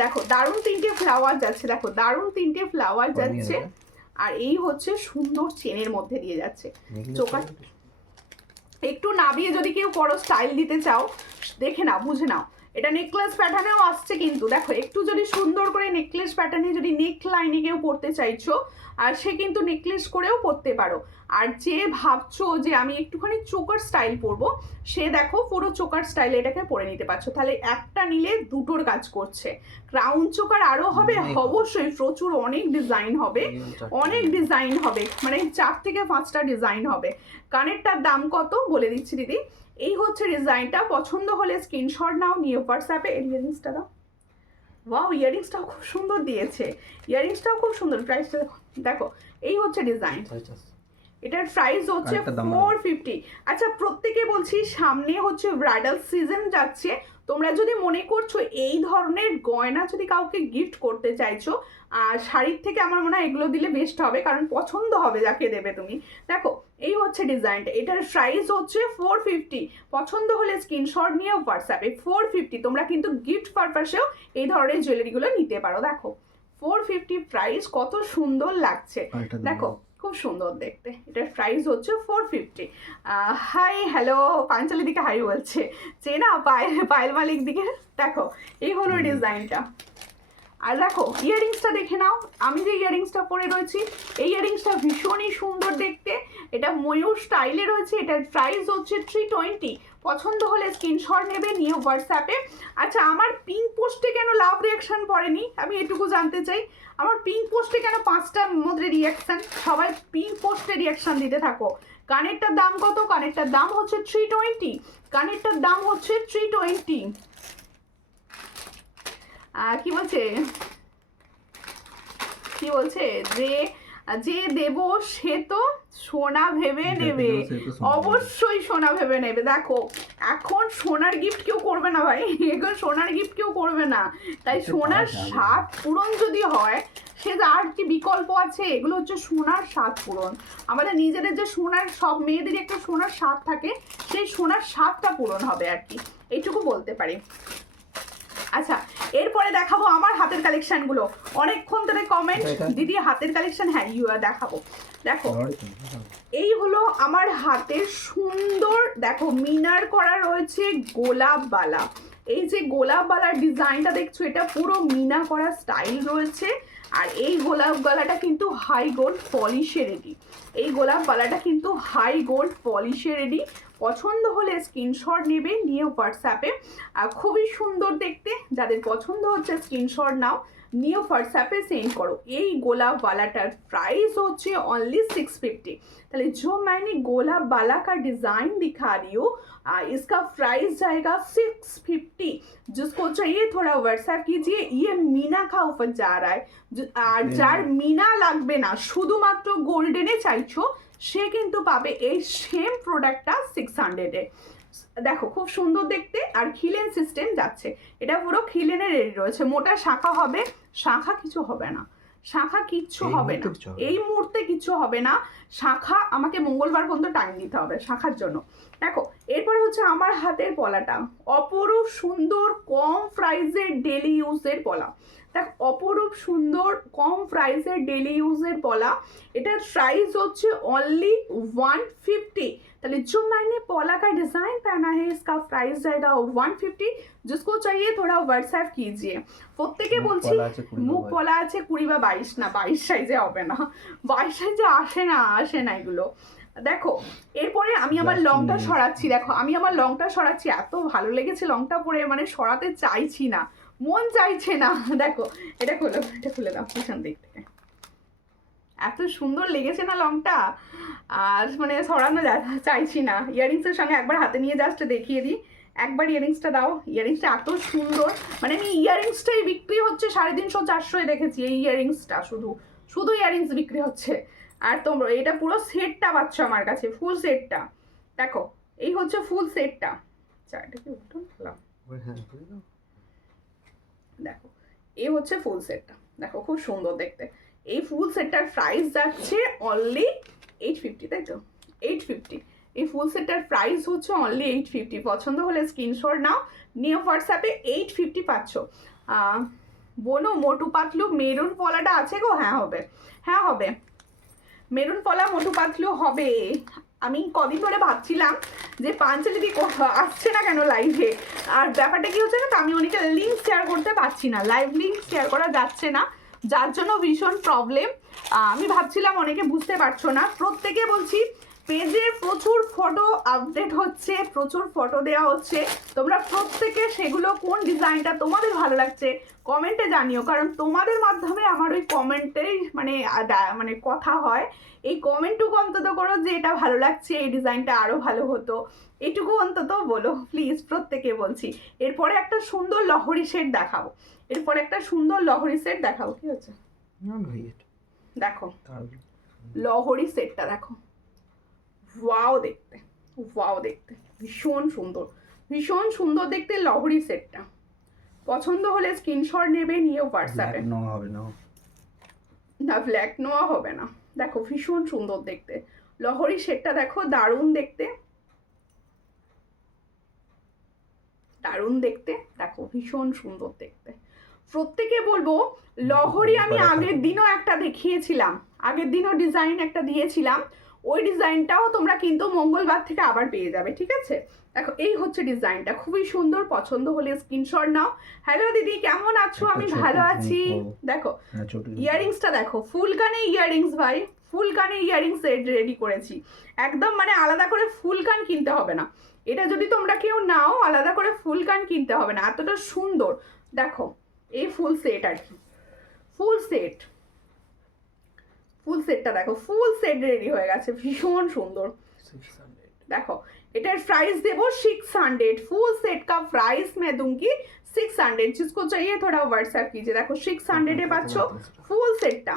দেখো দারুণ 3টে ফ্লাওয়ার যাচ্ছে, দেখো দারুণ 3টে ফ্লাওয়ার যাচ্ছে, আর এই হচ্ছে সুন্দর চেনের মধ্যে দিয়ে যাচ্ছে চোকার। একটু নাবিয়ে যদি কেউ বড় স্টাইল দিতে চাও, দেখে নাও, বুঝে নাও, এটা নেকলেস প্যাটার্নেও আসছে কিন্তু। দেখো একটু যদি সুন্দর করে নেকলেস প্যাটার্নে যদি নেক লাইনে কেউ পরতে চাইছো, আর সে কিন্তু নেকলেস করেও পরতে পারো। আর যে ভাবছো যে আমি একটুখানি চোকার স্টাইল পরবো, সে দেখো পুরো চোকার স্টাইলে এটাকে পরে নিতে পারছো, তাহলে একটা নিলে দুটোর কাজ করছে। ক্রাউন চোকার আরও হবে, অবশ্যই প্রচুর, অনেক ডিজাইন হবে, মানে 4 থেকে 5টা ডিজাইন হবে। কানেরটার দাম কত বলে দিচ্ছি দিদি, এই হচ্ছে ডিজাইনটা, পছন্দ হলে স্ক্রিনশট নাও, নিয়ে হোয়াটসঅ্যাপে। ইয়ারিংসটা দাও, ওয়াও ইয়ারিংসটাও খুব সুন্দর দিয়েছে, ইয়ারিংসটাও খুব সুন্দর, প্রাইসটা দেখো, এই হচ্ছে ডিজাইন, এটার প্রাইস হচ্ছে 450। আচ্ছা প্রত্যেকে বলছি সামনে হচ্ছে ব্রাইডাল সিজন যাচ্ছে, তোমরা যদি মনে করছো এই ধরনের গয়না যদি কাউকে গিফট করতে চাইছো, শাড়ির থেকে আমার মনে হয় এগুলো দিলে বেস্ট হবে, কারণ পছন্দ হবে যাকে দেবে তুমি। দেখো এই হচ্ছে ডিজাইনটা, এটার প্রাইস হচ্ছে 450, পছন্দ হলে স্ক্রিনশট নিয়ে হোয়াটসঅ্যাপে। 450, তোমরা কিন্তু গিফট পারপাসেও এই ধরনের জুয়েলারিগুলো নিতে পারো। দেখো 450 প্রাইস, কত সুন্দর লাগছে, দেখো খুব সুন্দর দেখতে, এটার প্রাইস হচ্ছে 450। হাই হ্যালো, পাঞ্চালি দিকে হাই বলছে, চেনা পায়েল মালিক দিকে। দেখো এই হলো ডিজাইনটা, আর দেখো ইয়ারিংসটা দেখে নাও, আমি যে ইয়ারিংসটা পরে রয়েছি, এই ইয়ারিংসটা ভীষণই সুন্দর দেখতে, এটা ময়ূর স্টাইলে রয়েছে, এটার প্রাইস হচ্ছে 320, পছন্দ হলে স্ক্রিনশট নেবে, নিয়ে হোয়াটসঅ্যাপে। আচ্ছা আমার পিঙ্ক পোস্টে কেন লাভ রিয়াকশন পড়েনি, আমি এটুকু জানতে চাই, আমার পিঙ্ক পোস্টে কেন 5টার মধ্যে রিয়াকশন, সবাই পিঙ্ক পোস্টে রিয়াকশন দিতে থাকো। কানেরটার দাম কত? কানেরটার দাম হচ্ছে 320, কানেরটার দাম হচ্ছে 320। কি বলছে যে দেব সে তো সোনা ভেবে নেবে, অবশ্যই সোনা ভেবে নেবে। দেখো এখন সোনার গিফট কেউ করবে না ভাই, এখন সোনার গিফট কেউ করবে না, তাই সোনার স্বাদ পূরণ যদি হয়, সে আর কি বিকল্প আছে, এগুলো হচ্ছে সোনার স্বাদ পূরণ। আমাদের নিজেদের যে সোনার, সব মেয়েদেরই একটা সোনার স্বাদ থাকে, সেই সোনার স্বাদটা পূরণ হবে আর কি, এইটুকু বলতে পারি। আচ্ছা এরপরে দেখাবো আমার হাতের কালেকশনগুলো, অনেকক্ষণ ধরে কমেন্ট, দিদি হাতের কালেকশন, হ্যাঁ দেখাবো। দেখো এই হলো আমার হাতের সুন্দর, দেখো মিনার করা রয়েছে গোলাপ বালা, এই যে গোলাপ বালার ডিজাইনটা দেখছো, এটা পুরো মিনা করা স্টাইল রয়েছে, আর এই গোলাপ গলাটা কিন্তু হাই গোল্ড পলিশে রেডি, এই গোলাপ বালাটা কিন্তু হাই গোল্ড পলিশে রেডি, পছন্দ হলে স্ক্রিনশট নেবে, নিয়ে হোয়াটসঅ্যাপে। আর খুবই সুন্দর দেখতে, যাদের পছন্দ হচ্ছে স্ক্রিনশট নাও, নিয়ে হোয়াটसएप सेंड करो। ये गोलाप वाला का प्राइस होचे ओनली 650। ताले जो मैंने गोलाप वाला का डिजाइन दिखा रही हूँ इसका प्राइस जाएगा 650। जिसको चाहिए थोड़ा व्हाट्सएप कीजिए। ये मीना का ऑफर जा रहा है जार मीना लागबे ना शुधुमात्र गोल्डेने चाइछो से किन्तु पाबे এই সেম প্রোডাক্টটা 600 এ। দেখো খুব সুন্দর দেখতে আর খিলেন সিস্টেম যাচ্ছে, এটা পুরো খিলেনের রেডি রয়েছে। মোটা শাখা হবে, শাখা কিছু হবে না, শাখা কিচ্ছু হবে না, এই মুহূর্তে কিছু হবে না। শাখা আমাকে মঙ্গলবার পর্যন্ত টাইম দিতে হবে শাখার জন্য। দেখো এরপরে হচ্ছে আমার হাতের পলাটা, অপরূপ সুন্দর কম প্রাইসের ডেলি ইউজের পলা। দেখ অপরূপ সুন্দর কম প্রাইসের ডেলি ইউজের পলা। এটার प्राइस হচ্ছে অনলি 150। তাহলে जो मैंने पॉला का डिज़ाइन पहना है इसका प्राइस जाएगा 150। जिसको चाहिए थोड़ा व्हाट्सएप कीजिए। প্রত্যেকে বলছি মুখ পলা আছে 20 বা 22, না 22 সাইজে হবে না, 22 সাইজে আসে না এগুলো। দেখো এরপরে আমি আমার লংটা সরাচ্ছি, দেখো আমি আমার লংটা সরাচ্ছি, এত ভালো লেগেছে লংটা পরে, মানে সরাতে চাইছি না, মন চাইছে না। দেখো এটা খুলে দাও পিছন দিক থেকে, এত সুন্দর লেগেছে না লংটা, আর মানে সরানো চাইছি না। ইয়ারিংসের সঙ্গে একবার হাতে নিয়ে জাস্ট দেখিয়ে দিই, একবার ইয়ারিংসটা দাও। ইয়ারিংসটা এত সুন্দর, মানে আমি ইয়ারিংসটাই বিক্রি হচ্ছে 350-400 দেখেছি, এই ইয়ারিংসটা শুধু ইয়ারিংস বিক্রি হচ্ছে। আর তোমরা এটা পুরো সেটটা পাচ্ছ আমার কাছে, ফুল সেটটা। দেখো এই হচ্ছে ফুল সেটটা। এটা কি উঠুন দেখো, এই হচ্ছে ফুল সেটটা, দেখো খুব সুন্দর দেখতে। এই ফুল সেটটার প্রাইস যাচ্ছে অনলি 850, তাই তো 850। এই ফুল সেটটার প্রাইস হচ্ছে অনলি 850। পছন্দ হলে স্ক্রিনশট নাও, নিয়ে হোয়াটসঅ্যাপে 850 পাচ্ছ। বোনো মোটু পাতলু মেরুন পলাটা আছে গো? হ্যাঁ হবে মেরুন পলা মোটু পাতলু হবে। আমি কদিন ধরে ভাবছিলাম যে পাঞ্চালিদি আসছে না কেন লাইভে, আর ব্যাপারটা কি হচ্ছে না, তো আমি অনেকে লিঙ্ক শেয়ার করতে পারছি না, লাইভ লিঙ্ক শেয়ার করা যাচ্ছে না, যার জন্য ভীষণ প্রবলেম। আমি ভাবছিলাম অনেকে বুঝতে পারছো না। প্রত্যেকে বলছি পেজে প্রচুর ফটো আপডেট হচ্ছে, প্রচুর ফটো দেওয়া হচ্ছে, তোমরা প্রত্যেকে সেগুলো কোন ডিজাইনটা তোমাদের ভালো লাগছে কমেন্টে জানিও, কারণ তোমাদের মাধ্যমে আমার ওই কমেন্টেই মানে কথা হয়। এই কমেন্টটুকু অন্তত করো যে এটা ভালো লাগছে, এই ডিজাইনটা আরও ভালো হতো, এটুকু অন্তত বলো প্লিজ, প্রত্যেকে বলছি। এরপরে একটা সুন্দর লহরি সেট দেখাবো, কি হচ্ছে দেখো লহরি সেটটা দেখো, ওয়াও দেখতে ভীষণ সুন্দর দেখতে লহরি সেটটা। পছন্দ হলে স্ক্রিনশট নেবে, নিয়ে হোয়াটসঅ্যাপে। না ব্ল্যাক নোয়া হবে না। দেখো ভীষণ সুন্দর দেখতে লহরি সেটটা, দেখো দারুণ দেখতে, দেখো ভীষণ সুন্দর দেখতে। প্রত্যেকে বলবো লহরি আমি আগের দিনও একটা দেখিয়েছিলাম, ডিজাইন একটা দিয়েছিলাম, ওই ডিজাইনটাও তোমরা কিন্তু মঙ্গলবার থেকে আবার পেয়ে যাবে, ঠিক আছে? দেখো এই হচ্ছে ডিজাইনটা, খুবই সুন্দর। পছন্দ হলে স্ক্রিনশট নাও। হ্যালো দিদি কেমন আছো? আমি ভালো আছি। দেখো ইয়ারিংসটা দেখো, ফুল কানে ইয়ারিংস ভাই, ফুল কানে ইয়ারিংস রেডি করেছি একদম, মানে আলাদা করে ফুল কান কিনতে হবে না, এটা যদি তোমরা কেউ নাও আলাদা করে ফুল কান কিনতে হবে না, এতটা সুন্দর। দেখো এই ফুল সেট আর কি, ফুল সেটটা দেখো, ফুল সেট রেডি হয়ে গেছে, ভীষণ সুন্দর। देखो इटार प्राइस देवो 600, फुल सेट का प्राइस मैं दूंगी 600। जिसको चाहिए थोड़ा व्हाट्सएप कीजिए। देखो 600 ए पाচ্ছো फुल सेटটা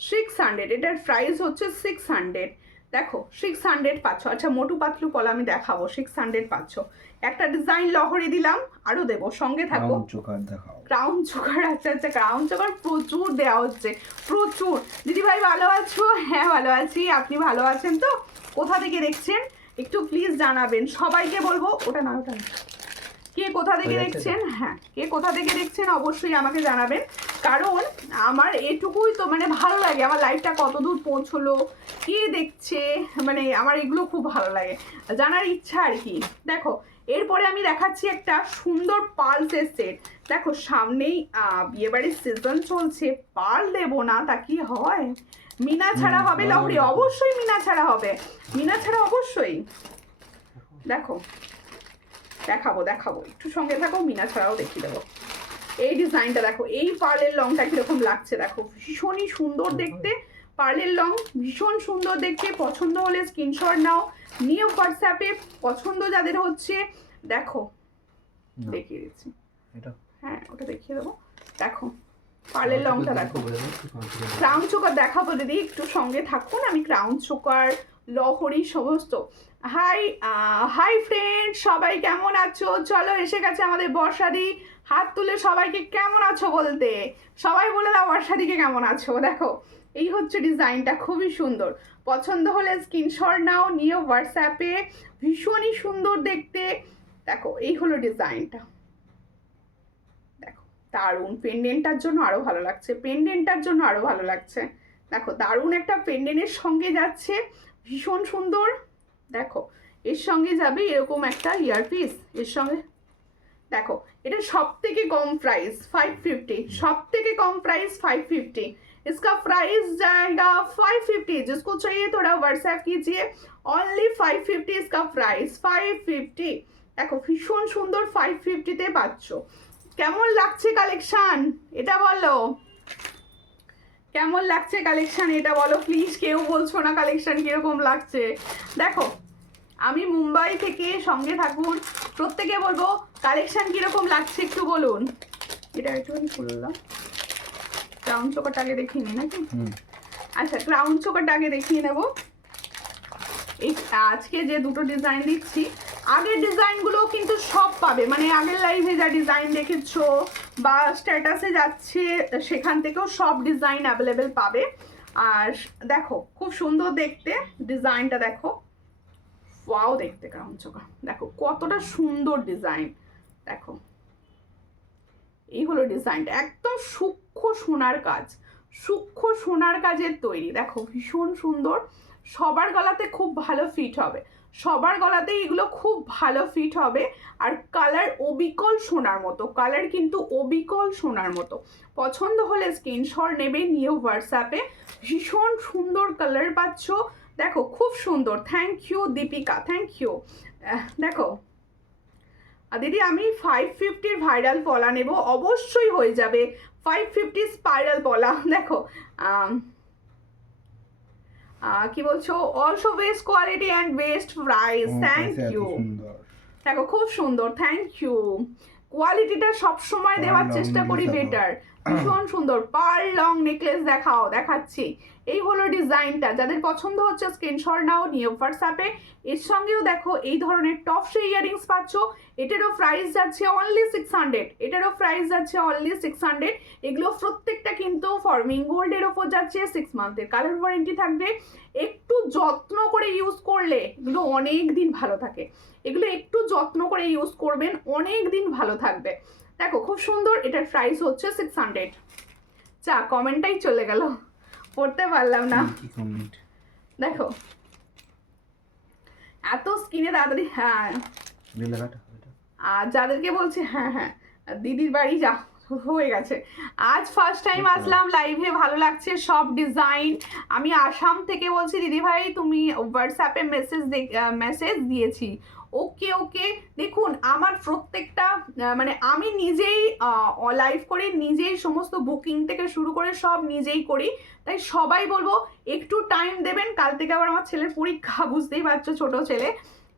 600, এটার প্রাইস হচ্ছে 600। দেখো 600 পাচ্ছো। আচ্ছা মোটু পাতলু পলা আমি দেখাবো, 600 পাচ্ছো। একটা ডিজাইন লহরি দিলাম, আরো দেবো, সঙ্গে থাকো। ক্রাউন চোকার দেখাও, ক্রাউন চোকার। আচ্ছা আচ্ছা ক্রাউন চোকার প্রচুর দেওয়া হচ্ছে, প্রচুর। দিদি ভাই ভালো আছো? হ্যাঁ ভালো আছি, আপনি ভালো আছেন তো? কোথা থেকে দেখছেন একটু প্লিজ জানাবেন, সবাইকে বলবো। ওটা না, ওটা না, কে কোথা থেকে দেখছেন, হ্যাঁ কে কোথা থেকে দেখছেন অবশ্যই আমাকে জানাবেন, কারণ আমার এটুকুই তো মানে ভালো লাগে, আমার লাইফটা কত দূর পৌঁছলো, কে দেখছে, মানে আমার এগুলো খুব ভালো লাগে, জানার ইচ্ছা আর কি। দেখো এরপরে আমি দেখাচ্ছি একটা সুন্দর পার্লসের সেট। দেখো সামনেই বিয়েবাড়ির সিজন চলছে, পার্ল দেবো না তা কি হয়? মিনা ছাড়া হবে লহরি, অবশ্যই মিনা ছাড়া হবে, মিনা ছাড়া অবশ্যই। দেখো দেখাবো দেখাবো, একটু সঙ্গে থাকো, মিনা ছাড়াও দেখিয়ে দেবো। এই ডিজাইনটা দেখো, এই পার্লের লংটা কিরকম লাগছে দেখো, ভীষণই সুন্দর দেখতে। পার্লের লং ভীষণ সুন্দর দেখতে। পছন্দ হলে স্ক্রিনশট নাও, নিয়ে হোয়াটসঅ্যাপে। পছন্দ যাদের হচ্ছে দেখো দেখিয়ে দিচ্ছি, হ্যাঁ ওটা দেখিয়ে দেবো। দেখো পার্লের লংটা দেখো। ক্রাউন চোকার দেখাবো দিদি, একটু সঙ্গে থাকুন। আমি ক্রাউন চোকার লহরি সমস্ত। হাই হাই ফ্রেন্ড, সবাই কেমন আছো? চলো এসে গেছে আমাদের বর্ষাদি, হাত তুলে সবাইকে কেমন আছো বলতে, সবাই বলে দাও বর্ষাদিকে কেমন আছো। দেখো এই হচ্ছে ডিজাইনটা, খুবই সুন্দর। পছন্দ হলে স্ক্রিনশট নাও, নিয়ে হোয়াটসঅ্যাপে। ভীষণই সুন্দর দেখতে। দেখো এই হলো ডিজাইনটা, দেখো দারুণ, পেন্ডেন্টটার জন্য আরো ভালো লাগছে, পেন্ডেন্টটার জন্য আরো ভালো লাগছে। দেখো দারুণ একটা পেন্ডেন্টের সঙ্গে যাচ্ছে, ভীষণ সুন্দর। দেখো এর সঙ্গে যাবে এরকম একটা ইয়ারপিস, এর সঙ্গে দেখো এটা सब থেকে कम प्राइस 550, सब থেকে कम प्राइस 550। इसका प्राइस जाएगा 550। जिसको चाहिए थोड़ा व्हाट्सएप कीजिए, ओनली 550 इसका प्राइस, 550। দেখো ভীষণ সুন্দর 550 তে পাচ্ছ। কেমন লাগছে কালেকশন এটা বলো, কেমন লাগছে কালেকশন এটা বলো প্লিজ। কেউ বলছো না কালেকশন কিরকম লাগছে। দেখো আমি মুম্বাই থেকে, সঙ্গে থাকুন, প্রত্যেকে বলবো কালেকশন কিরকম লাগছে একটু বলুন। এটা একটুখানি খুললাম, ক্রাউন চোকারটা আগে দেখিয়ে নি নাকি? আচ্ছা ক্রাউন চোকারটা আগে দেখিয়ে নেব। এই আজকে যে দুটো ডিজাইন দিচ্ছি, আগের ডিজাইনগুলো কিন্তু সব পাবে, মানে আগের লাইভে যা ডিজাইন দেখেছো বা স্ট্যাটাসে যাচ্ছে সেখান থেকেও সব ডিজাইন অ্যাভেলেবেল পাবে। আর দেখো খুব সুন্দর দেখতে ডিজাইনটা, দেখো ওয়াও দেখতে ক্রাউন চোকা, দেখো কতটা সুন্দর ডিজাইন। দেখো এই হলো ডিজাইনটা, একদম সূক্ষ্ম সোনার কাজ, সূক্ষ্ম সোনার কাজের তৈরি। দেখো ভীষণ সুন্দর, সবার গলাতে খুব ভালো ফিট হবে, সবার গলাতে এগুলো খুব ভালো ফিট হবে। আর কালার অবিকল সোনার মতো, কালার কিন্তু অবিকল সোনার মতো। পছন্দ হলে স্ক্রিনশট নেবে, নিয়ে হোয়াটসঅ্যাপে। ভীষণ সুন্দর কালার পাচ্ছ, দেখো খুব সুন্দর। Thank you Deepika, thank you. দেখো দিদি আমি 550 ভাইরাল পলা নেব, অবশ্যই হয়ে যাবে 550 স্পাইরাল পলা। দেখো কি বলছো, also best quality and best price, thank you. দেখো খুব সুন্দর, থ্যাংক ইউ। কোয়ালিটিটা সবসময় দেওয়ার চেষ্টা করি বেটার। ভীষণ সুন্দর পার্ল লং নেকলেস দেখাও, দেখাচ্ছি। এই হলো ডিজাইনটা, যাদের পছন্দ হচ্ছে স্ক্রিনশট নাও, নিয়ে হোয়াটসঅ্যাপে। এর সঙ্গেও দেখো এই ধরনের টপ সে ইয়ারিংস পাচ্ছ, এটারও প্রাইস যাচ্ছে অনলি 600, এটারও প্রাইস যাচ্ছে অনলি 600। এগুলো প্রত্যেকটা কিন্তু ফর্মিং গোল্ডের ওপর যাচ্ছে, 6 মান্থের কালার ওয়ারেন্টি থাকবে। একটু যত্ন করে ইউজ করলে এগুলো অনেক দিন ভালো থাকে, এগুলো একটু যত্ন করে ইউজ করবেন, অনেক দিন ভালো থাকবে। দেখো খুব সুন্দর, এটার প্রাইস হচ্ছে 600। যা কমেন্টটাই চলে গেল, পড়তে পারলাম না। দেখো এত স্কিনে তাড়াতাড়ি, হ্যাঁ আর যাদেরকে বলছে হ্যাঁ হ্যাঁ দিদির বাড়ি যা হয়ে গেছে। আজ ফার্স্ট টাইম আসলাম লাইভে, ভালো লাগছে সব ডিজাইন। আমি আসাম থেকে বলছি দিদি ভাই, তুমি হোয়াটসঅ্যাপে মেসেজ দিয়েছি। ওকে ওকে, দেখুন আমার প্রত্যেকটা মানে আমি নিজেই লাইভ করি, নিজেই সমস্ত বুকিং থেকে শুরু করে সব নিজেই করি, তাই সবাই বলবো একটু টাইম দেবেন। কাল থেকে আবার আমার ছেলের পরীক্ষা, বুঝতেই পারছো ছোট ছেলে,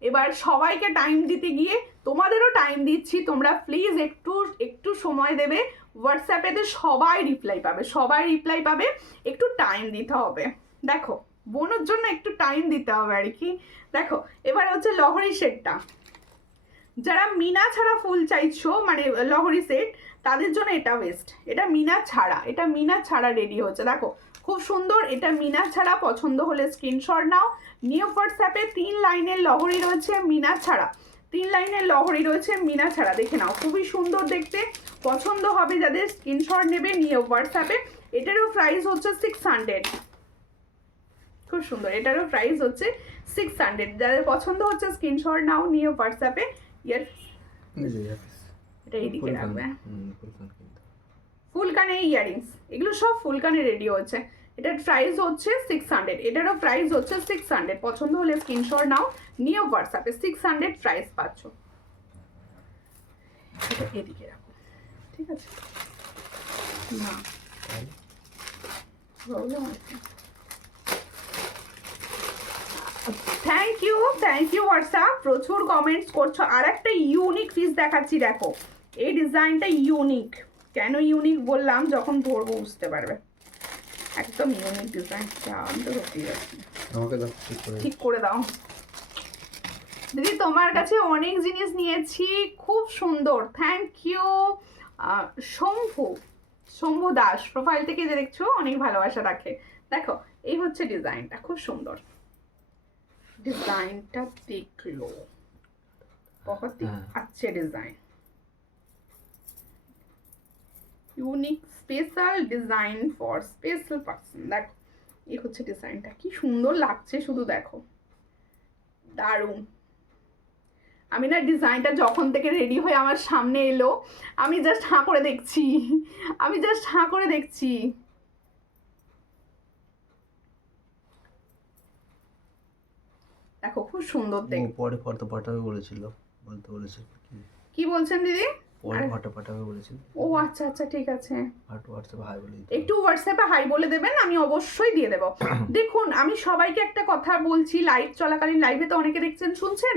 এবার সবাইকে টাইম দিতে গিয়ে তোমাদেরও টাইম দিচ্ছি, তোমরা প্লিজ একটু একটু সময় দেবে। হোয়াটসঅ্যাপেতে সবাই রিপ্লাই পাবে, সবাই রিপ্লাই পাবে, একটু টাইম দিতে হবে। দেখো বোনের জন্য একটু টাইম দিতে হবে আর কি। দেখো এবার হচ্ছে লহরি সেটটা, যারা মিনা ছাড়া ফুল চাইছো মানে লহরি সেট, তাদের জন্য এটা বেস্ট। এটা মিনা ছাড়া, এটা মিনা ছাড়া রেডি হচ্ছে, দেখো খুব সুন্দর। এটা মিনা ছাড়া, পছন্দ হলে স্ক্রিনশট নাও, নিউ হোয়াটসঅ্যাপে 3 লাইনের লহরি রয়েছে মিনা ছাড়া, 3 লাইনের লহরি রয়েছে মিনা ছাড়া, দেখে নাও খুবই সুন্দর দেখতে। পছন্দ হবে যাদের স্ক্রিনশট নেবে, নিয়ে হোয়াটসঅ্যাপে। এটারও প্রাইস হচ্ছে 600, খুব সুন্দর। এটারও প্রাইস হচ্ছে 600, যাদের পছন্দ হচ্ছে স্ক্রিনশট নাও, নিয়ে হোয়াটসঅ্যাপে। এটা এইদিকে রাখবে, ফুল কানে ইয়ারিংস, এগুলো সব ফুল কানে রেডি হচ্ছে। এটার প্রাইস হচ্ছে 600, এটারও প্রাইস হচ্ছে 600। পছন্দ হলে স্ক্রিনশট নাও, নিয়ে হোয়াটসঅ্যাপে 600 প্রাইস পাচ্ছ। এটা এদিকে রাখো, ঠিক আছে না প্রবলেম আছে। থ্যাংক ইউ হোয়াটসঅ্যাপ, প্রচুর কমেন্টস করছো। আর একটা ইউনিক পিস দেখাচ্ছি, দেখো এই ডিজাইনটা ইউনিক। কেন ইউনিক বললাম, যখন ধরবো বুঝতে পারবে। একদম ইউনিক ডিজাইন, আমি তো ধরতেই যাচ্ছি, ঠিক করে দাও দিদি। তোমার কাছে অনেক জিনিস নিয়েছি, খুব সুন্দর, thank you. Shambhu Das profile থেকে যে দেখছো, অনেক ভালোবাসা রাখে। দেখো এই হচ্ছে ডিজাইনটা, খুব সুন্দর डिजाइनটা দেখলো, बहुत ही अच्छे design. Unique special design for special person. দেখো এই হচ্ছে ডিজাইনটা, কি সুন্দর লাগছে শুধু দেখো, দারুণ। আমি না ডিজাইনটা যখন থেকে রেডি হয়ে আমার সামনে এলো আমি জাস্ট হাঁ করে দেখছি, আমি জাস্ট হাঁ করে দেখছি। দেখো খুব সুন্দর দেখো। পরে ফটো পাঠাবে বলেছিল, বলতে বলেছিল কি বলছেন দিদি? পরে ফটো পাঠাবে বলেছিল। ও আচ্ছা আচ্ছা ঠিক আছে, হোয়াটসঅ্যাপে হাই বলে দিতে। একটু হোয়াটসঅ্যাপে হাই বলে দেবেন, আমি অবশ্যই দিয়ে দেবো। দেখুন আমি সবাইকে একটা কথা বলছি, লাইভ চলাকালীন, লাইভে তো অনেকে দেখছেন শুনছেন,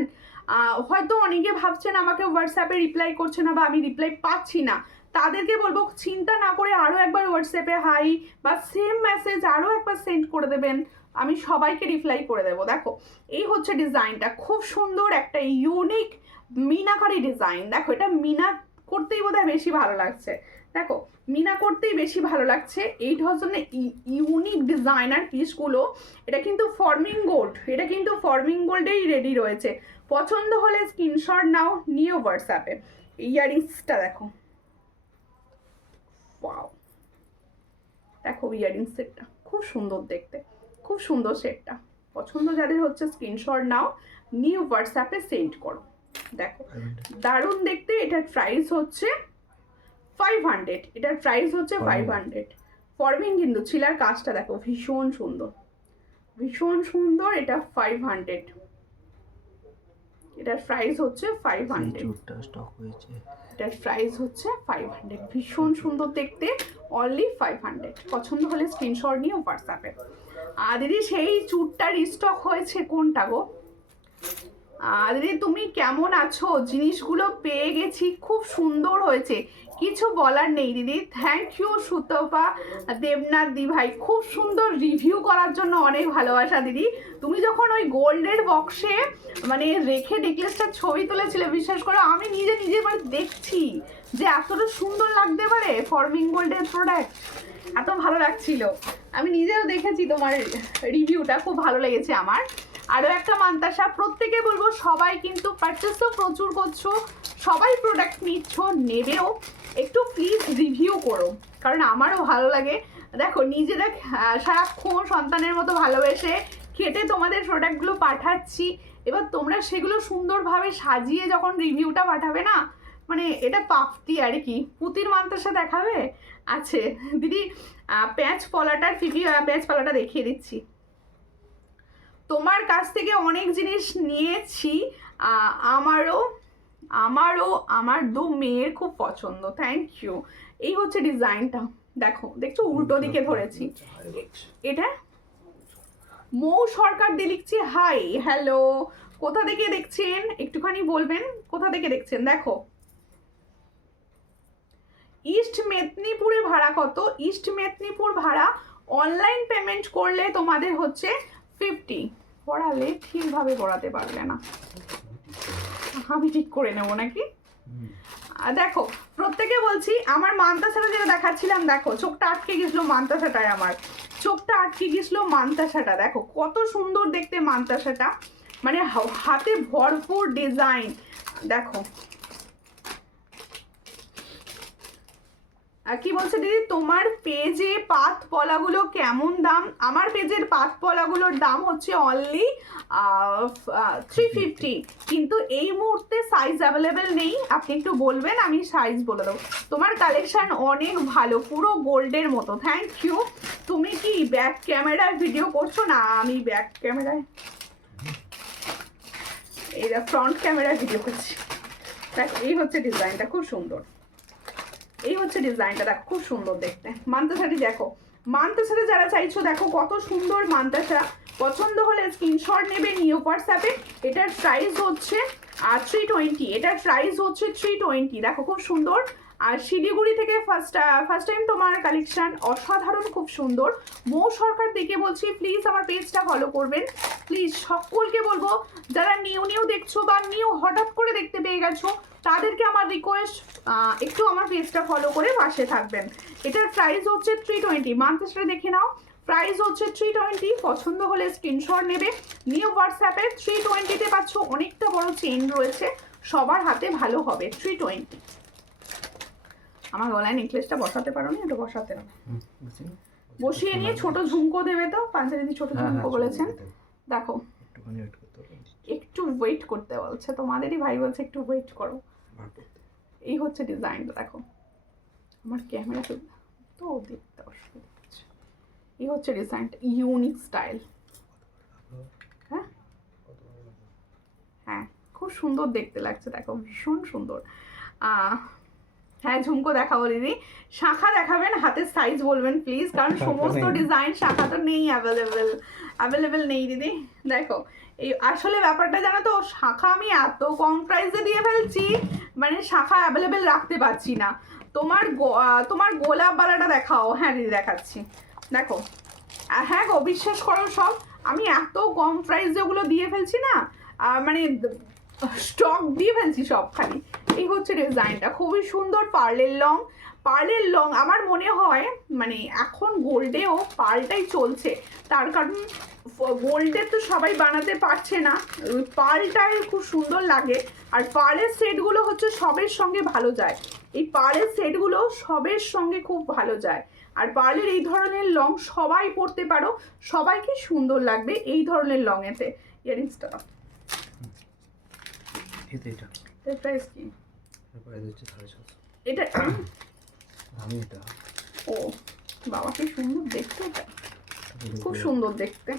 হয়তো অনেকে ভাবছেন আমাকে হোয়াটসঅ্যাপে রিপ্লাই করছে না বা আমি রিপ্লাই পাচ্ছি না, তাদেরকে বলবো চিন্তা না করে আরও একবার হোয়াটসঅ্যাপে হাই বা সেম মেসেজ আরও একবার সেন্ড করে দেবেন, আমি সবাইকে রিপ্লাই করে দেবো। দেখো এই হচ্ছে ডিজাইনটা, খুব সুন্দর একটা ইউনিক মিনাকারি ডিজাইন। দেখো এটা মিনা করতেই বোধহয় বেশি ভালো লাগছে, দেখো মিনা করতেই বেশি ভালো লাগছে। এই ধরনের ইউনিক ডিজাইনার পিসগুলো, এটা কিন্তু ফর্মিং গোল্ড, এটা কিন্তু ফর্মিং গোল্ডেই রেডি রয়েছে। পছন্দ হলে স্ক্রিনশট নাও, নিও হোয়াটসঅ্যাপে। ইয়ারিংসটা দেখো, ওয়াও, দেখো ইয়ারিং সেটটা খুব সুন্দর দেখতে, খুব সুন্দর সেটটা। পছন্দ যাদের হচ্ছে স্ক্রিনশট নাও, নিউ হোয়াটসঅ্যাপে সেন্ড করো। দেখো দারুণ দেখতে। এটার প্রাইস হচ্ছে 500, এটার প্রাইস হচ্ছে 500। ফর্মিং কিন্তু ছিলার কাজটা দেখো ভীষণ সুন্দর, ভীষণ সুন্দর। এটা 500, এটার প্রাইস হচ্ছে 500। স্টক হয়েছে, এটার প্রাইস হচ্ছে 500, ভীষণ সুন্দর দেখতে, অনলি 500। পছন্দ হলে স্ক্রিনশট নিয়ে হোয়াটসঅ্যাপে। দিদি সেই চুটটার স্টক হয়েছে কোনটা গো? দিদি তুমি কেমন আছো? জিনিসগুলো পেয়ে গেছি, খুব সুন্দর হয়েছে, কিছু বলার নেই দিদি। থ্যাংক ইউ সুতপা দেবনাথ দি ভাই, খুব সুন্দর রিভিউ করার জন্য অনেক ভালোবাসা দিদি। তুমি যখন ওই গোল্ডের বক্সে মানে রেখে নেকলেসটার ছবি তুলেছিলে, বিশ্বাস করো আমি নিজে মানে দেখছি যে এতটা সুন্দর লাগতে পারে ফর্মিং গোল্ডের প্রোডাক্ট, এত ভালো লাগছিল। আমি নিজেও দেখেছি তোমার রিভিউটা, খুব ভালো লেগেছে আমার। আরও একটা মান্তাসা, প্রত্যেকে বলবো সবাই কিন্তু পারচেসও প্রচুর করছো, সবাই প্রোডাক্ট নিচ্ছ, নেবেও, একটু প্লিজ রিভিউ করো, কারণ আমারও ভালো লাগে। দেখো নিজেরা সারাক্ষণ সন্তানের মতো ভালোবেসে খেটে তোমাদের প্রোডাক্টগুলো পাঠাচ্ছি, এবার তোমরা সেগুলো সুন্দরভাবে সাজিয়ে যখন রিভিউটা পাঠাবে না, মানে এটা প্রাপ্তি আর কি। পুতির মান্তাসা দেখাবে আছে দিদি, প্যাঁচ পলাটার প্যাঁচ পলাটা দেখিয়ে দিচ্ছি। তোমার কাছ থেকে অনেক জিনিস নিয়েছি, আমারও আমার দু মেয়ের খুব পছন্দ, থ্যাংক ইউ। এই হচ্ছে ডিজাইনটা, দেখো দেখছো উল্টো দিকে ধরেছি। এটা মৌ সরকার দিয়ে লিখছি হাই, হ্যালো, কোথা থেকে দেখছেন একটুখানি বলবেন, কোথা থেকে দেখছেন? দেখো ইস্ট মেদিনীপুরে ভাড়া কত? ইস্ট মেদিনীপুর ভাড়া অনলাইন পেমেন্ট করলে তোমাদের হচ্ছে 50। পড়ালে ঠিকভাবে পড়াতে পারবে না, আমি ঠিক করে নেবো নাকি? দেখো প্রত্যেকে বলছি, আমার মান্তাসাটা যেটা দেখাচ্ছিলাম, দেখো চোখটা আটকে গেছিলো মান্তাসাটায়, আমার চোখটা আটকে গেছিলো মান্তাসাটা। দেখো কত সুন্দর দেখতে মান্তাসাটা, মানে হাতে ভরপুর ডিজাইন। দেখো কি বলছে দিদি, তোমার পেজে পাত পলাগুলো কেমন দাম? আমার পেজের পাত পলাগুলোর দাম হচ্ছে অনলি 350, কিন্তু এই মুহূর্তে সাইজ অ্যাভেলেবেল নেই, আপনি একটু বলবেন আমি সাইজ বলে দেবো। তোমার কালেকশন অনেক ভালো, পুরো গোল্ডের মতো, থ্যাংক ইউ। তুমি কি ব্যাক ক্যামেরায় ভিডিও করছো? না আমি ব্যাক ক্যামেরায়, এই ফ্রন্ট ক্যামেরায় ভিডিও করছি। দেখ এই হচ্ছে ডিজাইনটা, খুব সুন্দর, এই হচ্ছে ডিজাইনটা, দেখো খুব সুন্দর দেখতে। মান্তাসাটি দেখো, মান্তাসাটা যারা চাইছো দেখো কত সুন্দর মান্তাসা। পছন্দ হলে স্ক্রিনশট নেবে, নিউ হোয়াটসঅ্যাপে। এটার প্রাইস হচ্ছে 320, এটার প্রাইস হচ্ছে 320। দেখো খুব সুন্দর। আর শিলিগুড়ি থেকে ফার্স্ট টাইম তোমার কালেকশন, অসাধারণ, খুব সুন্দর। মৌ সরকার দেখে বলছি প্লিজ আমার পেজটা ফলো করবেন, প্লিজ সকলকে বলবো যারা নিউ দেখছো বা নিউ হঠাৎ করে দেখতে পেয়ে গেছো, তাদেরকে আমার রিকোয়েস্ট একটু আমার পেজটা ফলো করে পাশে থাকবেন। এটার প্রাইস হচ্ছে 320, মান্তাসাটা দেখে নাও, প্রাইস হচ্ছে 320। পছন্দ হলে স্ক্রিনশট নেবে, নিউ হোয়াটসঅ্যাপে। 320-তে পাচ্ছ, অনেকটা বড় চেইন রয়েছে, সবার হাতে ভালো হবে। 320 আমার গলায় নেকলেসটা বসাতে পারো না, এটা বসাতে হবে। বুঝছি না? বসিয়ে নিয়ে ছোট ঝুমকো দেবে তো, পাঞ্জাবিদি ছোট হ্যাঁ, ঝুমকো হ্যাঁ, বলেছেন। চলে যেতে। দেখো একটুখানি ওয়েট করতে হবে। একটু ওয়েট করতে বলছে, তোমাদেরই ভাই বলছে একটু ওয়েট করো। বার করতে। এই হচ্ছে ডিজাইনটা, দেখো আমার ক্যামেরা তো দেখতে অসুবিধা হচ্ছে। এই হচ্ছে ডিজাইনটা, ইউনিক স্টাইল। হ্যাঁ হ্যাঁ, খুব সুন্দর দেখতে লাগছে, দেখো ভীষণ সুন্দর। হ্যাঁ ঝুমকো দেখাবো দিদি, শাখা দেখাবেন, হাতের সাইজ বলবেন প্লিজ, কারণ সমস্ত ডিজাইন শাখা তো নেই, অ্যাভেলেবেল নেই দিদি। দেখো এই আসলে ব্যাপারটা জানো তো, শাখা আমি এত কম প্রাইসে দিয়ে ফেলছি, মানে শাখা অ্যাভেলেবেল রাখতে পারছি না। তোমার গোলাপ বালাটা দেখাও। হ্যাঁ দিদি দেখাচ্ছি, দেখো। হ্যাঁ গো বিশ্বাস করো, সব আমি এত কম প্রাইসে ওগুলো দিয়ে ফেলছি না, মানে স্টক দিয়ে ফেলছি সব খালি। এই হচ্ছে ডিজাইনটা, খুবই সুন্দর। পার্লের লং আমার মনে হয় মানে এখন গোল্ডেও পার্লটাই চলছে, তার কারণ গোল্ডের তো সবাই বানাতে পারছে না, পার্লটাই খুব সুন্দর লাগে। আর পার্লের সেটগুলো হচ্ছে সবের সঙ্গে ভালো যায়, এই পার্লের সেটগুলো সবের সঙ্গে খুব ভালো যায়। আর পার্লের এই ধরনের লং সবাই পরতে পারো, সবাইকে সুন্দর লাগবে এই ধরনের লংয়েতে। ইয়ারিংসটা এটা এর প্রাইস কি? প্রাইস হচ্ছে 750। এটা আমি এটা ও বাবা কি সুন্দর দেখতে, এটা খুব সুন্দর দেখতে।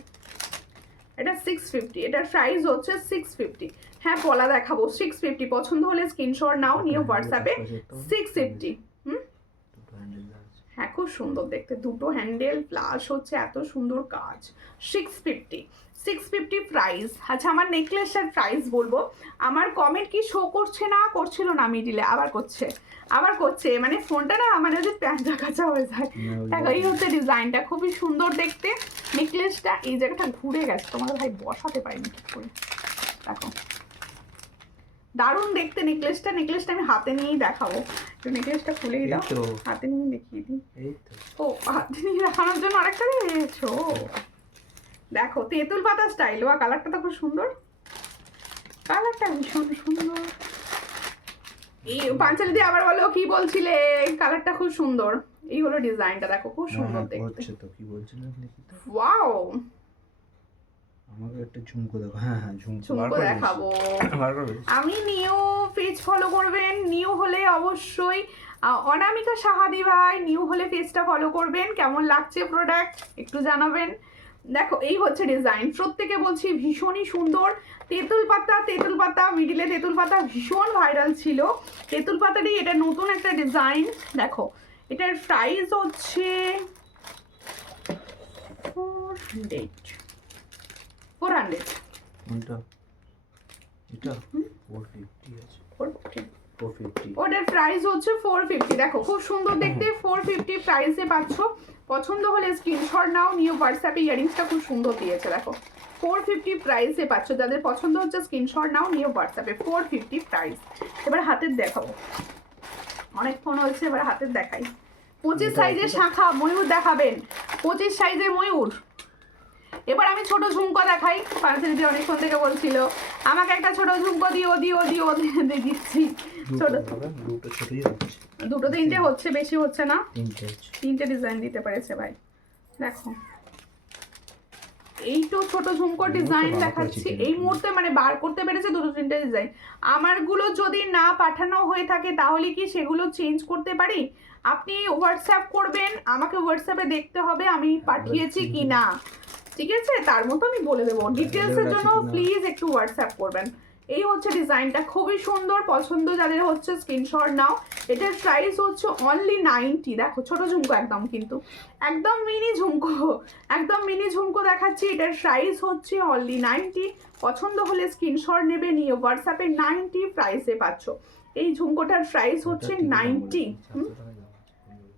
এটা 650, এটার প্রাইস হচ্ছে 650। হ্যাঁ পলা দেখাবো 650, পছন্দ হলে স্ক্রিনশট নাও, নিয়ে হোয়াটসঅ্যাপে 650। হ্যাঁ খুব সুন্দর দেখতে, দুটো হ্যান্ডেল প্লাস হচ্ছে এত সুন্দর কাজ। 650 প্রাইস। আচ্ছা আমার নেকলেসের প্রাইস বলবো, আমার কমেন্ট কি শো করছে না, করছিল না মিডিলে, আবার করছে, মানে ফোনটা না মানে যে প্যাঁচা কাঁচা হয়ে যায়। দেখো এই হচ্ছে ডিজাইনটা, খুবই সুন্দর দেখতে। নেকলেসটা এই জায়গাটা ঘুরে গেছে, তোমার ভাই বসাতে পারিনি ঠিক করে। দেখো দারুণ দেখতে নেকলেসটা আমি হাতে নিয়েই দেখাবো। একটু নেকলেসটা খুলেই দাও, হাতে নিয়ে দেখিয়ে দিই। ও হাতে নিয়ে দেখানোর জন্য আরেকটা দিয়েছো। দেখো তেঁতুল পাতা স্টাইল, বা কালারটা তো খুব সুন্দর, কালারটা ভীষণ সুন্দর। এই পাঞ্চালি দিয়ে আবার বলো কি বলছিলে, কালারটা খুব সুন্দর। এই হলো ডিজাইনটা, দেখো খুব সুন্দর দেখতে। তো কি বলছিলেন দেখি তো। ওয়াও, আমাকে একটা ঝুমকো দেখো। হ্যাঁ ঝুমকো দেখাবো। আমি নিউ পেজ ফলো করবেন, নিউ হলে অবশ্যই অনামিকা সাহাদি ভাই, নিউ হলে পেজটা ফলো করবেন। কেমন লাগছে প্রোডাক্ট একটু জানাবেন। দেখো এই হচ্ছে ডিজাইন, প্রত্যেকে বলছি ভীষণই সুন্দর। তেঁতুল পাতা মিডিলে তেঁতুল পাতা ভীষণ ভাইরাল ছিল, তেঁতুল পাতারই এটা নতুন একটা ডিজাইন। দেখো এটার প্রাইস হচ্ছে 400। এটা 450 আছে। 450 ওটার প্রাইস হচ্ছে 450। দেখো খুব সুন্দর দেখতে, 450 প্রাইসে পাচ্ছ। পছন্দ হলে স্ক্রিনশট নাও, নিউ হোয়াটসঅ্যাপে। ইয়ারিংসটা খুব সুন্দর দিয়েছে, দেখো 450 প্রাইসে পাচ্ছ। যাদের পছন্দ হচ্ছে স্ক্রিনশট নাও, নিউ হোয়াটসঅ্যাপে। 450 প্রাইস। এবার হাতের দেখাবো, অনেক ফোন হয়েছে, এবার হাতের দেখাই। 25 সাইজের শাখা ময়ূর দেখাবেন, 25 সাইজের ময়ূর। এবার আমি ছোট ঝুমকো দেখাই, পাঁচদিদি অনেকক্ষণ থেকে বলছিল আমাকে একটা ছোট ঝুমকো দিও দিচ্ছি। ছোট দুটো তিনটে হচ্ছে, বেশি হচ্ছে না, তিনটে ডিজাইন দিতে পেরেছে ভাই। দেখো এই তো ছোট ঝুমকো ডিজাইন দেখাচ্ছি এই মুহূর্তে, মানে বার করতে পেরেছে দুটো তিনটে ডিজাইন। আমারগুলো যদি না পাঠানো হয়ে থাকে তাহলে কি সেগুলো চেঞ্জ করতে পারি? আপনি হোয়াটসঅ্যাপ করবেন, আমাকে হোয়াটসঅ্যাপে দেখতে হবে আমি পাঠিয়েছি কি না, ঠিক আছে? তার মতো আমি বলে দেবো। ডিটেলসের জন্য প্লিজ একটু হোয়াটসঅ্যাপ করবেন। এই হচ্ছে ডিজাইনটা, খুবই সুন্দর। পছন্দ যাদের হচ্ছে স্ক্রিনশট নাও। এটার প্রাইস হচ্ছে অনলি 90। দেখো ছোট ঝুমকো একদম, কিন্তু একদম মিনি ঝুমকো দেখাচ্ছি। এটার প্রাইস হচ্ছে অনলি 90। পছন্দ হলে স্ক্রিনশট নেবে, নিয়ে হোয়াটসঅ্যাপে 90 প্রাইসে পাচ্ছ। এই ঝুমকোটার প্রাইস হচ্ছে 90।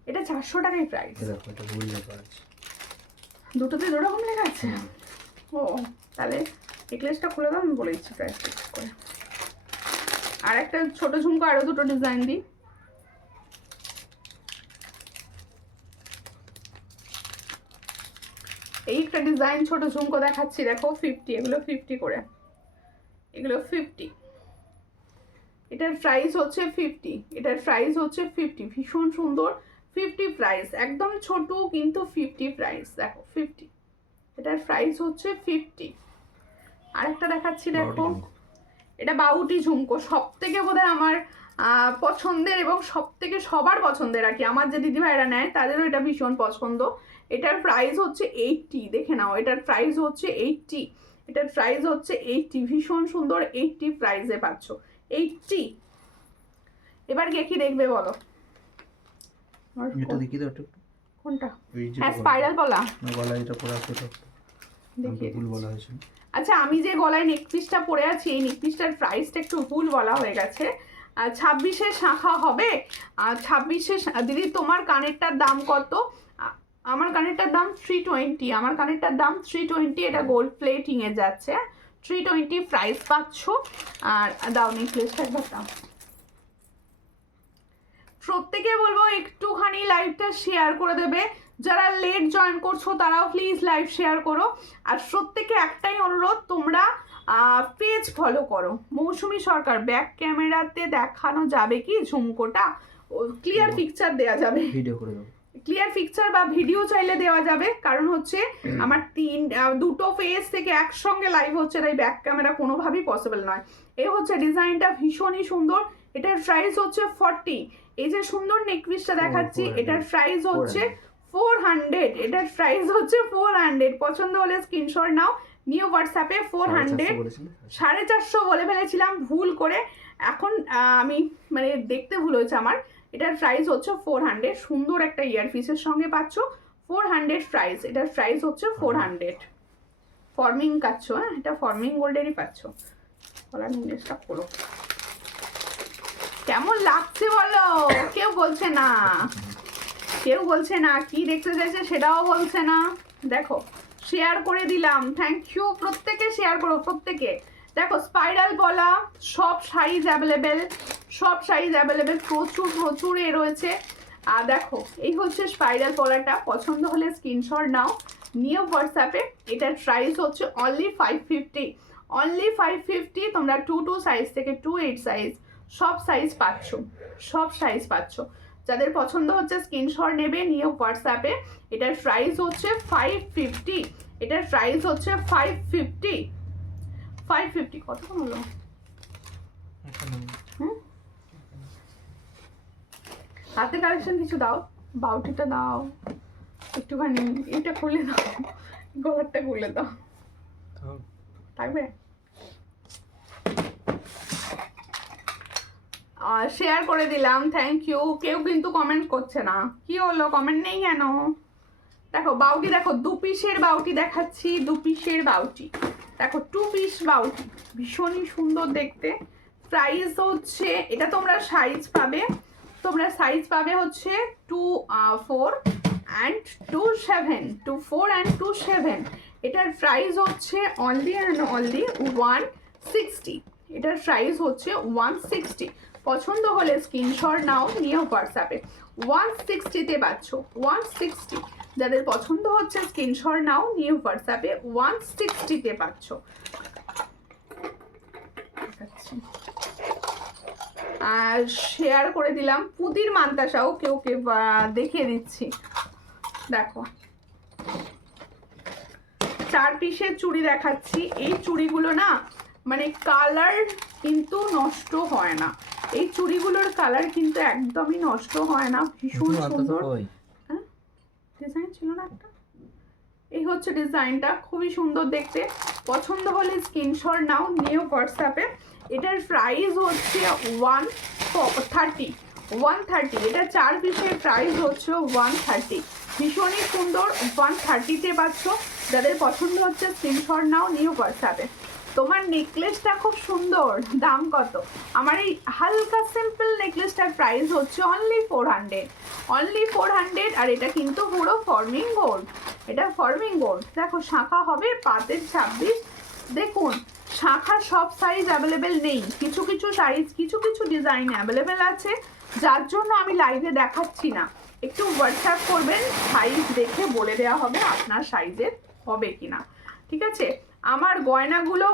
এটা 400 টাকায় প্রাইস। দুটোতে দু রকম লেখা আছে। ও তাহলে নেকলেসটা খুলে দাও, আমি বলে দিচ্ছি প্রাইস করে। আর একটা ছোট ঝুমকো আরো দুটো ডিজাইন দিই। এই একটা ডিজাইন ছোট ঝুমকো দেখাচ্ছি, দেখো 50, এগুলো 50 করে, এগুলো 50। এটার প্রাইস হচ্ছে 50, এটার প্রাইস হচ্ছে 50, ভীষণ সুন্দর 50 প্রাইস, একদম ছোট কিন্তু 50 প্রাইস, দেখো 50, এটার প্রাইস হচ্ছে 50। আরেকটা দেখাচ্ছি দেখো, এটা বাউটি ঝুমকো, সব থেকে বোধহয় আমার পছন্দের এবং সব থেকে সবার পছন্দের আর কি, আমার যে দিদিভাইরা নেয় তাদেরও এটা ভীষণ পছন্দ। এটার প্রাইস হচ্ছে 80, দেখে নাও, এটার প্রাইস হচ্ছে 80, এটার প্রাইস হচ্ছে 80, ভীষণ সুন্দর 80 প্রাইসে পাচ্ছ, 80। এবার কে কি দেখবে বলো? এটা দেখি তো একটু, কোনটা? এই যে হ্যাঁ স্পাইরাল গলা, না গলা এটা পরে আছে তো, দেখিয়ে ভুল বলা হয়েছে। আচ্ছা আমি যে গলায় নেকপিসটা পরে আছি, এই নেকপিসটার প্রাইসটা একটু ভুল বলা হয়ে গেছে। 26-এ শাখা হবে, 26-এ দিদি তোমার কানেরটার দাম কত? আমার কানেরটার দাম 320, আমার কানেরটার দাম 320, এটা গোল্ড প্লেটিং এ যাচ্ছে, 320 প্রাইস পাচ্ছ। আর দাও নেকলেসটা একবার দাও। প্রত্যেকে বলবো একটুখানি লাইভটা শেয়ার করে দেবে, যারা লেট জয়েন করছো তারাও প্লিজ লাইভ শেয়ার করো। আর প্রত্যেকে একটাই অনুরোধ, তোমরা পেজ ফলো করো। মৌসুমী সরকার, ব্যাক ক্যামেরাতে দেখানো যাবে কি ঝুমকোটা? ক্লিয়ার পিকচার দেওয়া যাবে, ভিডিও করে দাও, ক্লিয়ার পিকচার বা ভিডিও চাইলে দেওয়া যাবে, কারণ হচ্ছে আমার দুটো ফেস থেকে একসঙ্গে লাইভ হচ্ছে, তাই ব্যাক ক্যামেরা কোনোভাবেই পসিবল নয়। এই হচ্ছে ডিজাইনটা, ভীষণই সুন্দর, এটার প্রাইস হচ্ছে 40। এই যে সুন্দর নেকপিসটা দেখাচ্ছি, এটার প্রাইস হচ্ছে 400, এটার প্রাইস হচ্ছে 400। পছন্দ হলে স্ক্রিনশট নাও, নিউ হোয়াটসঅ্যাপে 400, 450 বলে ফেলেছিলাম ভুল করে, এখন আমি মানে দেখতে ভুল হয়েছে আমার। এটার প্রাইস হচ্ছে 400, সুন্দর একটা ইয়ারপিসের সঙ্গে পাচ্ছ 400 প্রাইস, এটার প্রাইস হচ্ছে 400। ফর্মিং পাচ্ছ, হ্যাঁ এটা ফর্মিং গোল্ডেরই পাচ্ছ। বলার নিউজটা করো, কেমন লাগছে বলো? কেউ বলছে না, কেউ বলছে না, কি দেখতে চাইছে সেটাও বলছে না। দেখো শেয়ার করে দিলাম, থ্যাংক ইউ, প্রত্যেকে শেয়ার করো, প্রত্যেকে। দেখো স্পাইরাল গলা, সব সাইজ অ্যাভেলেবেল, সব সাইজ অ্যাভেলেবেল, প্রচুর প্রচুর এ রয়েছে। আর দেখো এই হচ্ছে স্পাইরাল গলাটা, পছন্দ হলে স্ক্রিনশট নাও, নিউ হোয়াটসঅ্যাপে। এটার প্রাইস হচ্ছে অনলি 550, অনলি 550। তোমরা 22 সাইজ থেকে 28 সাইজ সব সাইজ পাচ্ছ, সব সাইজ পাচ্ছ। যাদের পছন্দ হচ্ছে স্ক্রিনশট নেবে, নিউ হোয়াটসঅ্যাপে। এটার প্রাইস হচ্ছে 550, এটার প্রাইস হচ্ছে 550, 550। কত হলো? হাতে কালেকশন কিছু দাও, বাউটিটা দাও একটুখানি, এটা খুলে দাও, গলারটা খুলে দাও, থাকবে। শেয়ার করে দিলাম, থ্যাংক ইউ। কেউ কিন্তু কমেন্ট করছে না, কি হলো কমেন্ট নেই কেন? দেখো বাউটি, দেখো 2 পিসের বাউটি দেখাচ্ছি, 2 পিসের বাউটি, দেখো 2 পিস বাউটি, ভীষণই সুন্দর দেখতে। প্রাইস হচ্ছে, এটা তোমরা সাইজ পাবে, তোমরা সাইজ পাবে হচ্ছে 2, 4 and 2, 7, 2, 4 and 2, 7। এটার প্রাইস হচ্ছে অনলি অ্যান্ড অনলি 160, এটার প্রাইস হচ্ছে 160। পছন্দ হলে স্ক্রিনশট নাও, নিউ হোয়াটসঅ্যাপে। 160-তে পাচ্ছ, 160। যাদের পছন্দ হচ্ছে স্ক্রিনশট নাও, নিউ হোয়াটসঅ্যাপে 160-তে পাচ্ছ। আর শেয়ার করে দিলাম, পুতির মান্তাসাও কেউ কেউ দেখিয়ে দিচ্ছি। দেখো 4 পিসের চুড়ি দেখাচ্ছি, এই চুড়িগুলো না মানে কালার কিন্তু নষ্ট হয় না, এই চুড়িগুলোর কালার কিন্তু একদমই নষ্ট হয় না, ভীষণ সুন্দর। হ্যাঁ ডিজাইন ছিল না একটা, এই হচ্ছে ডিজাইনটা, খুবই সুন্দর দেখতে। পছন্দ হলে স্ক্রিনশট নাও, নিউ হোয়াটসঅ্যাপে। এটার প্রাইস হচ্ছে 130, 130। এটা 4 পিসের প্রাইস হচ্ছে 130, ভীষণই সুন্দর, 130-তে পাচ্ছ। যাদের পছন্দ হচ্ছে স্ক্রিনশট নাও, নিউ হোয়াটসঅ্যাপে। তোমার নেকলেসটা খুব সুন্দর, দাম কত? আমার এই হালকা সিম্পল নেকলেসটার প্রাইস হচ্ছে অনলি 400, অনলি 400। আর এটা কিন্তু পুরো ফর্মিং গোল্ড, এটা ফর্মিং গোল্ড। দেখো শাখা হবে পাতের 26, দেখুন শাখা সব সাইজ অ্যাভেলেবেল নেই, কিছু কিছু সাইজ, কিছু কিছু ডিজাইন অ্যাভেলেবেল আছে, যার জন্য আমি লাইভে দেখাচ্ছি না। একটু হোয়াটসঅ্যাপ করবেন, সাইজ দেখে বলে দেওয়া হবে আপনার সাইজের হবে কিনা, ঠিক আছে? আমার গয়নাগুলো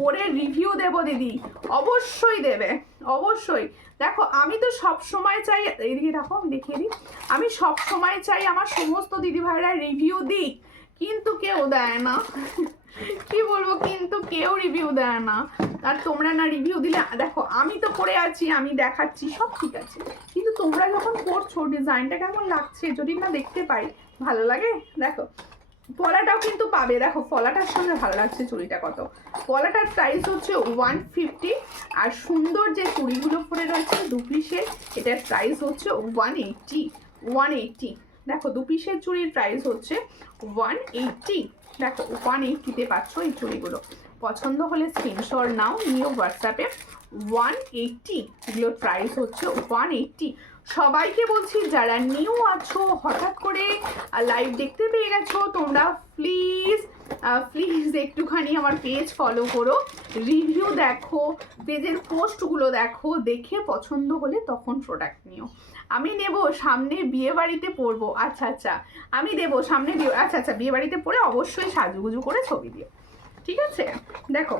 পরে রিভিউ দেব দিদি, অবশ্যই দেবে, অবশ্যই। দেখো আমি তো সব সময় চাই, এইদিকে রাখো আমি দেখিয়ে দিই, আমি সব সময় চাই আমার সমস্ত দিদিভাইরা রিভিউ দিই, কিন্তু কেউ দেয় না। কি বলবো, কিন্তু কেউ রিভিউ দেয় না। আর তোমরা না রিভিউ দিলে, দেখো আমি তো পরে আছি, আমি দেখাচ্ছি সব ঠিক আছে, কিন্তু তোমরা যখন পড়ছো ডিজাইনটা কেমন লাগছে যদি না দেখতে পাই, ভালো লাগে? দেখো পলাটাও কিন্তু পাবে, দেখো পলাটার সঙ্গে ভালো লাগছে চুড়িটা কত। পলাটার প্রাইস হচ্ছে 150, আর সুন্দর যে চুড়িগুলো পরে রয়েছে দু পিসের, এটার প্রাইস হচ্ছে 180। দেখো দু পিসের চুড়ির প্রাইস হচ্ছে 180। দেখো 180-তে পাচ্ছ এই চুড়িগুলো। পছন্দ হলে স্ক্রিনশট নাও, নিও হোয়াটসঅ্যাপে। 180 এগুলোর প্রাইস হচ্ছে 180। সবাইকে বলছি যারা নিউ আছো, হঠাৎ করে লাইভ দেখতে পেয়ে গেছো, তোমরা প্লিজ একটুখানি আমার পেজ ফলো করো, রিভিউ দেখো, পেজের পোস্টগুলো দেখো, দেখে পছন্দ হলে তখন প্রোডাক্ট নিও। আমি নেব সামনে বিয়ে বাড়িতে পরবো। আচ্ছা আমি দেবো সামনে আচ্ছা বিয়ে বাড়িতে পরে অবশ্যই সাজুগুজু করে ছবি দিও, ঠিক আছে? দেখো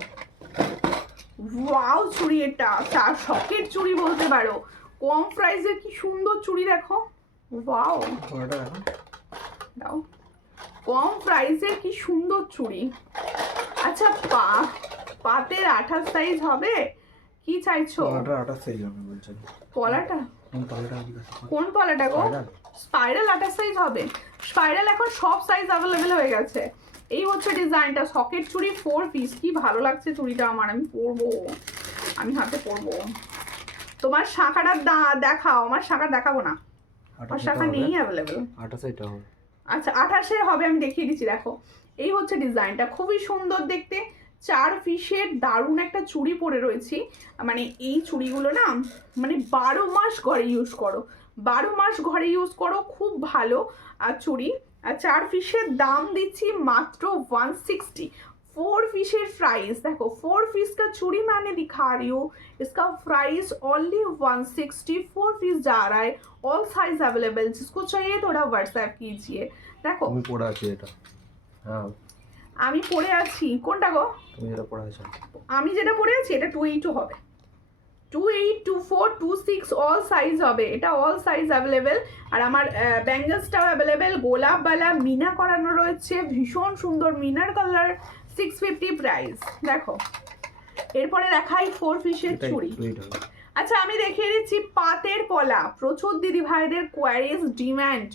ওয়াও চুড়ি, এটা চার শখের চুড়ি বলতে পারো, কম প্রাইসে কি সুন্দর চুড়ি দেখো, ওয়াও দাও, কম প্রাইসে কি সুন্দর চুড়ি। আচ্ছা পাতের 28 সাইজ হবে, কি চাইছো? 28 সাইজ হবে বলছেন। পলাটা কোন পলাটা গো? স্পাইরাল 28 সাইজ হবে। স্পাইরাল এখন সব সাইজ অ্যাভেলেবেল হয়ে গেছে। এই হচ্ছে ডিজাইনটা, সকেট চুড়ি 4 পিস, কি ভালো লাগছে চুড়িটা আমার, আমি পরবো, আমি হাতে পরবো। তোমার শাখাটা দেখাও, আমার শাখা দেখাবো না, আমার শাখা নেই অ্যাভেলেবেল। 28 হবে। আচ্ছা 28-এর হবে, আমি দেখিয়ে দিচ্ছি। দেখো এই হচ্ছে ডিজাইনটা, খুবই সুন্দর দেখতে, 4 পিসের দারুণ একটা চুড়ি পরে রয়েছি। মানে এই চুড়িগুলো না মানে 12 মাস ঘরে ইউজ করো, 12 মাস ঘরে ইউজ করো, খুব ভালো চুড়ি। 4 পিসের দাম দিচ্ছি মাত্র 160। 4 पीसेर प्राइस देखो, 4 पीस का चूड़ी मैंने दिखा रही हूँ, इसका प्राइस ओनली 160। 4 पीस जा रहा है, ऑल साइज अवेलेबल, जिसको चाहिए थोड़ा व्हाट्सएप कीजिए। देखो আমি পড়া আছে এটা, হ্যাঁ আমি পরে আছি, কোনটা গো? তুমি যেটা পড়া আছে, আমি যেটা পরে আছি এটা 282 হবে, 28, 24, 26 অল সাইজ হবে, এটা অল সাইজ অ্যাভেলেবেল। আর আমার ব্যাঙ্গলসটাও অ্যাভেলেবেল, গোলাপবালা মিনা করানো রয়েছে, ভীষণ সুন্দর মিনার কালার, 650 প্রাইস। দেখো এরপরে দেখাই 4 পিসের চুড়ি। আচ্ছা আমি দেখিয়ে দিচ্ছি পাতের পলা, প্রচুর দিদি ভাইদের কোয়ারিজ ডিম্যান্ড,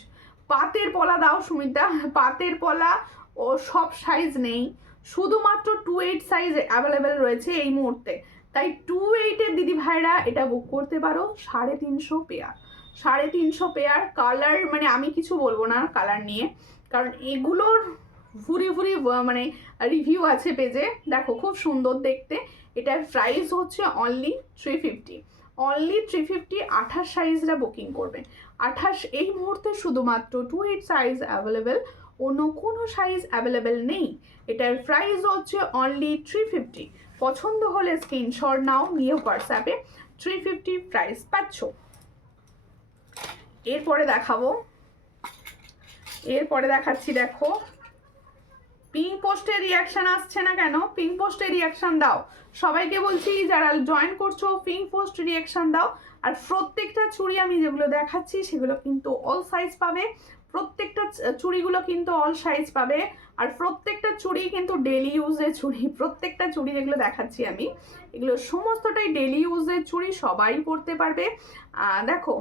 পাতের পলা দাও সুমিতা, পাতের পলা ও সব সাইজ নেই, শুধুমাত্র 28 সাইজ অ্যাভেলেবেল রয়েছে এই মুহূর্তে, তাই 28-এর দিদি ভাইরা এটা বুক করতে পারো। 350 পেয়ার, 350 পেয়ার কালার, মানে আমি কিছু বলবো না কালার নিয়ে, কারণ এগুলোর ভুরি মানে রিভিউ আছে পেজে। দেখো খুব সুন্দর দেখতে, এটার প্রাইস হচ্ছে অনলি 350, অনলি 350। 28 সাইজরা বুকিং করবে, 28 এই মুহূর্তে শুধুমাত্র 28 সাইজ অ্যাভেলেবেল, অন্য কোনো সাইজ অ্যাভেলেবেল নেই। এটার প্রাইস হচ্ছে অনলি 350। পছন্দ হলে স্ক্রিনশট নাও, নিয়ে হোয়াটসঅ্যাপে 350 প্রাইস পাচ্ছ। এরপরে দেখাবো, এরপরে দেখাচ্ছি, দেখো পিঙ্ক পোস্টের রিয়াকশন আসছে না কেন? পিঙ্ক পোস্টের রিয়াকশন দাও, সবাইকে বলছি যারা জয়েন করছো পিঙ্ক পোস্ট রিয়াকশন দাও। আর প্রত্যেকটা চুড়ি আমি যেগুলো দেখাচ্ছি সেগুলো কিন্তু অল সাইজ পাবে, প্রত্যেকটা চুড়িগুলো কিন্তু অল সাইজ পাবে, আর প্রত্যেকটা চুড়ি কিন্তু ডেলি ইউজের চুড়ি, প্রত্যেকটা চুড়ি যেগুলো দেখাচ্ছি আমি এগুলো সমস্তটাই ডেলি ইউজের চুড়ি, সবাই পরতে পারবে। দেখো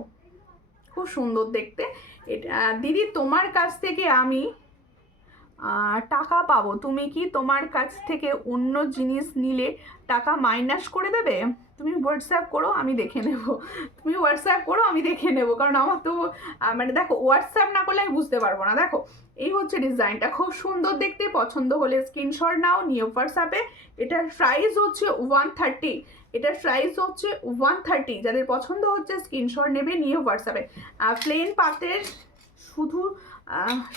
খুব সুন্দর দেখতে এটা। দিদি তোমার কাছ থেকে আমি টাকা পাবো, তুমি কি তোমার কাছ থেকে অন্য জিনিস নিলে টাকা মাইনাস করে দেবে? তুমি হোয়াটসঅ্যাপ করো আমি দেখে নেব, তুমি হোয়াটসঅ্যাপ করো আমি দেখে নেব, কারণ আমার তো মানে দেখো হোয়াটসঅ্যাপ না করলে আমি বুঝতে পারবো না। দেখো এই হচ্ছে ডিজাইনটা, খুব সুন্দর দেখতে, পছন্দ হলে স্ক্রিনশট নাও, নিয়ে হোয়াটসঅ্যাপে। এটার প্রাইস হচ্ছে 130, এটার প্রাইস হচ্ছে 130। যাদের পছন্দ হচ্ছে স্ক্রিনশট নেবে, নিয়ে হোয়াটসঅ্যাপে। প্লেন পাতের শুধু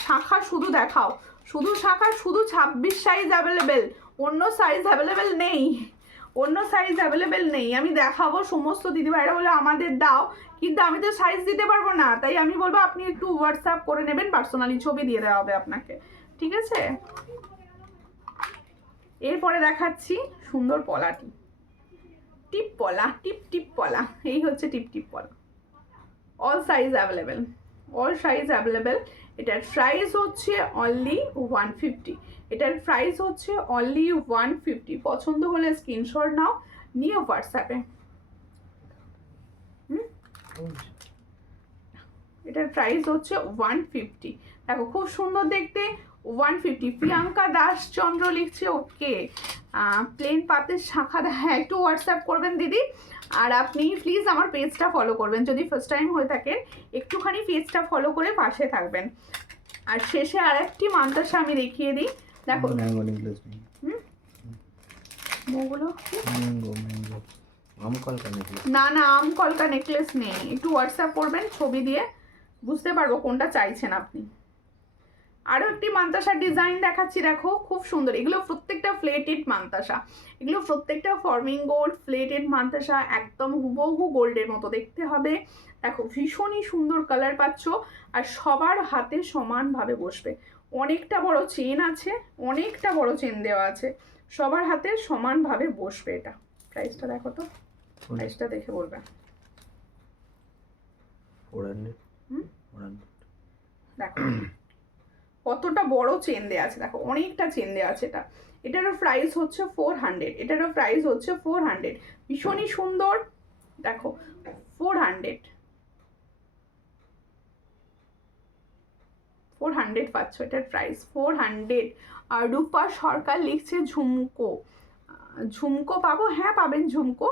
শাখা শুধু দেখাও, শুধু শাখা, শুধু 26 সাইজ অ্যাভেলেবেল, অন্য সাইজ অ্যাভেলেবেল নেই, অন্য সাইজ অ্যাভেলেবেল নেই। আমি দেখাবো, সমস্ত দিদিভাইরা বলে আমাদের দাও, কিন্তু আমি তো সাইজ দিতে পারবো না, তাই আমি বলবো আপনি একটু হোয়াটসঅ্যাপ করে নেবেন, পার্সোনালি ছবি দিয়ে দেওয়া হবে আপনাকে, ঠিক আছে? এরপরে দেখাচ্ছি সুন্দর পলাটি, টিপ পলা, টিপ টিপ পলা, এই হচ্ছে টিপ টিপ পলা। All size available, all size available. এটার প্রাইস হচ্ছে অনলি 150, এটার প্রাইস হচ্ছে অনলি 150। পছন্দ হলে স্ক্রিনশট নাও, নিয়ে হোয়াটসঅ্যাপে। এটার প্রাইস হচ্ছে 150। দেখো খুব সুন্দর দেখতে, 150। প্রিয়াঙ্কা দাস চন্দ্র লিখছে ওকে, প্লেন পাতের শাখা, হ্যাঁ একটু হোয়াটসঅ্যাপ করবেন দিদি। আর আপনি প্লিজ আমার পেজটা ফলো করবেন, যদি ফার্স্ট টাইম হয়ে থাকেন একটুখানি পেজটা ফলো করে পাশে থাকবেন। আর শেষে আর একটি মান্তাসা আমি দেখিয়ে দিই, দেখো ম্যাঙ্গো নেকলেস নেই, ওগুলো ম্যাঙ্গো ম্যাঙ্গো আম কলকা নেকলেস। না না, আম কলকা নেকলেস নেই, একটু হোয়াটসঅ্যাপ করবেন ছবি দিয়ে, বুঝতে পারবো কোনটা চাইছেন আপনি। আরও একটি মান্তাসার ডিজাইন দেখাচ্ছি, দেখো খুব সুন্দর। এগুলো প্রত্যেকটা ফ্লেটেড মান্তাসা, এগুলো প্রত্যেকটা ফর্মিং গোল্ড ফ্লেটেড মান্তাসা, একদম হুবহু গোল্ডের মতো দেখতে হবে। দেখো ভীষণই সুন্দর কালার পাচ্ছ, আর সবার হাতে সমানভাবে বসবে। অনেকটা বড় চেন আছে, অনেকটা বড় চেন দেওয়া আছে, সবার হাতে সমানভাবে বসবে। এটা প্রাইসটা দেখো তো, প্রাইসটা দেখে বলবে। 400 দেখো কতটা বড় চেন দেওয়া আছে, দেখো অনেকটা চেন দেওয়া আছে। এটারও প্রাইস হচ্ছে 400, এটারও প্রাইস হচ্ছে 400। ভীষণই সুন্দর, দেখো 400 পাচ্ছ, এটার প্রাইস 400। আর রূপা সরকার লিখছে ঝুমকো, ঝুমকো পাবো, হ্যাঁ পাবেন ঝুমকো,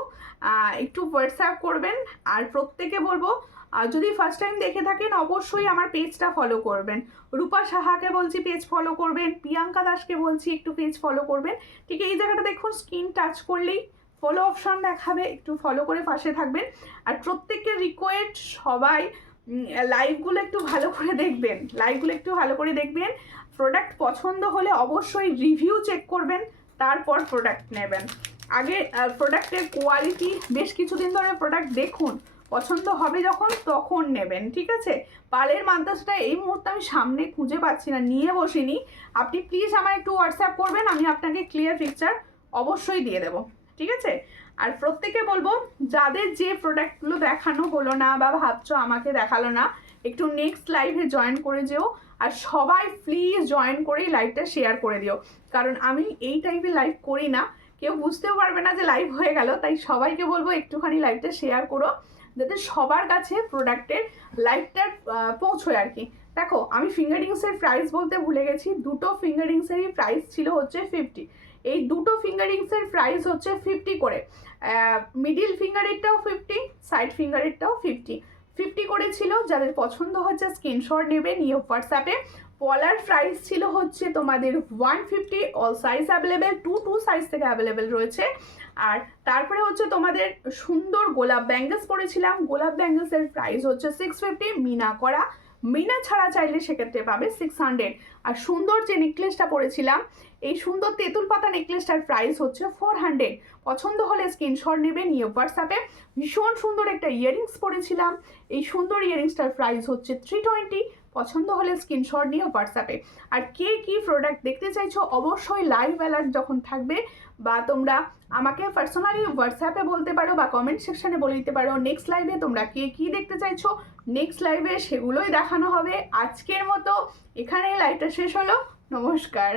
একটু হোয়াটসঅ্যাপ করবেন। আর প্রত্যেকে বলবো যদি ফার্স্ট টাইম দেখে থাকেন অবশ্যই আমার পেজটা ফলো করবেন। রূপা সাহাকে বলছি পেজ ফলো করবেন, প্রিয়াঙ্কা দাসকে বলছি একটু পেজ ফলো করবেন। ঠিক এই জায়গাটা দেখুন, স্ক্রিন টাচ করলেই ফলো অপশন দেখাবে, একটু ফলো করে পাশে থাকবেন। আর প্রত্যেকের রিকোয়েস্ট সবাই লাইভগুলো একটু ভালো করে দেখবেন, লাইভগুলো একটু ভালো করে দেখবেন। প্রোডাক্ট পছন্দ হলে অবশ্যই রিভিউ চেক করবেন, তারপর প্রোডাক্ট নেবেন। আগে প্রোডাক্টের কোয়ালিটি বেশ কিছুদিন ধরে প্রোডাক্ট দেখুন, পছন্দ হবে যখন তখন নেবেন, ঠিক আছে। পালের মান্তাসটা এই মুহূর্তে আমি সামনে খুঁজে পাচ্ছি না, নিয়ে বসিনি। আপনি প্লিজ আমায় একটু হোয়াটসঅ্যাপ করবেন, আমি আপনাকে ক্লিয়ার পিকচার অবশ্যই দিয়ে দেবো, ঠিক আছে। আর প্রত্যেকে বলবো যাদের যে প্রোডাক্টগুলো দেখানো হলো না বা ভাবছো আমাকে দেখালো না, একটু নেক্সট লাইভে জয়েন করে যেও। আর সবাই প্লিজ জয়েন করেই লাইভটা শেয়ার করে দিও, কারণ আমি এই টাইপের লাইভ করি না, কেউ বুঝতেও পারবে না যে লাইভ হয়ে গেল। তাই সবাইকে বলবো একটুখানি লাইভটা শেয়ার করো, যাতে সবার কাছে প্রোডাক্টের লাইভটা পৌঁছয় আর কি। দেখো আমি ফিঙ্গারিংসের প্রাইস বলতে ভুলে গেছি, দুটো ফিঙ্গারিংসেরই প্রাইস ছিল হচ্ছে 50। এই দুটো ফিঙ্গারিংসের প্রাইস হচ্ছে 50 করে, মিডিল ফিঙ্গারেরটাও 50, সাইড ফিঙ্গারেরটাও 50 করে ছিল। যাদের পছন্দ হচ্ছে স্ক্রিনশট নেবে, নিয়ে হোয়াটসঅ্যাপে। পলার প্রাইস ছিল হচ্ছে তোমাদের 150, অল সাইজ অ্যাভেলেবেল, 2 সাইজ থেকে অ্যাভেলেবেল রয়েছে। আর তারপরে হচ্ছে তোমাদের সুন্দর গোলাপ ব্যাঙ্গেলস পরেছিলাম, গোলাপ ব্যাঙ্গেলসের প্রাইস হচ্ছে 650, মিনা করা, মিনা ছাড়া চাইলে সেক্ষেত্রে পাবে 600। আর সুন্দর যে নেকলেসটা পরেছিলাম, এই সুন্দর তেঁতুল পাতা নেকলেসটার প্রাইস হচ্ছে 400। পছন্দ হলে স্ক্রিনশট নেবে, নিয়ে হোয়াটসঅ্যাপে। ভীষণ সুন্দর একটা ইয়াররিংস পরেছিলাম, এই সুন্দর ইয়াররিংসটার প্রাইস হচ্ছে 320। পছন্দ হলে স্ক্রিনশট নিয়ে হোয়াটসঅ্যাপে। আর কে কী প্রোডাক্ট দেখতে চাইছো অবশ্যই লাইভ অ্যালার্ট যখন থাকবে, বা তোমরা আমাকে পার্সোনালি হোয়াটসঅ্যাপে বলতে পারো বা কমেন্ট সেকশনে বলে দিতে পারো নেক্সট লাইভে তোমরা কে কী দেখতে চাইছো, নেক্সট লাইভে সেগুলোই দেখানো হবে। আজকের মতো এখানেই লাইভটা শেষ হলো, নমস্কার।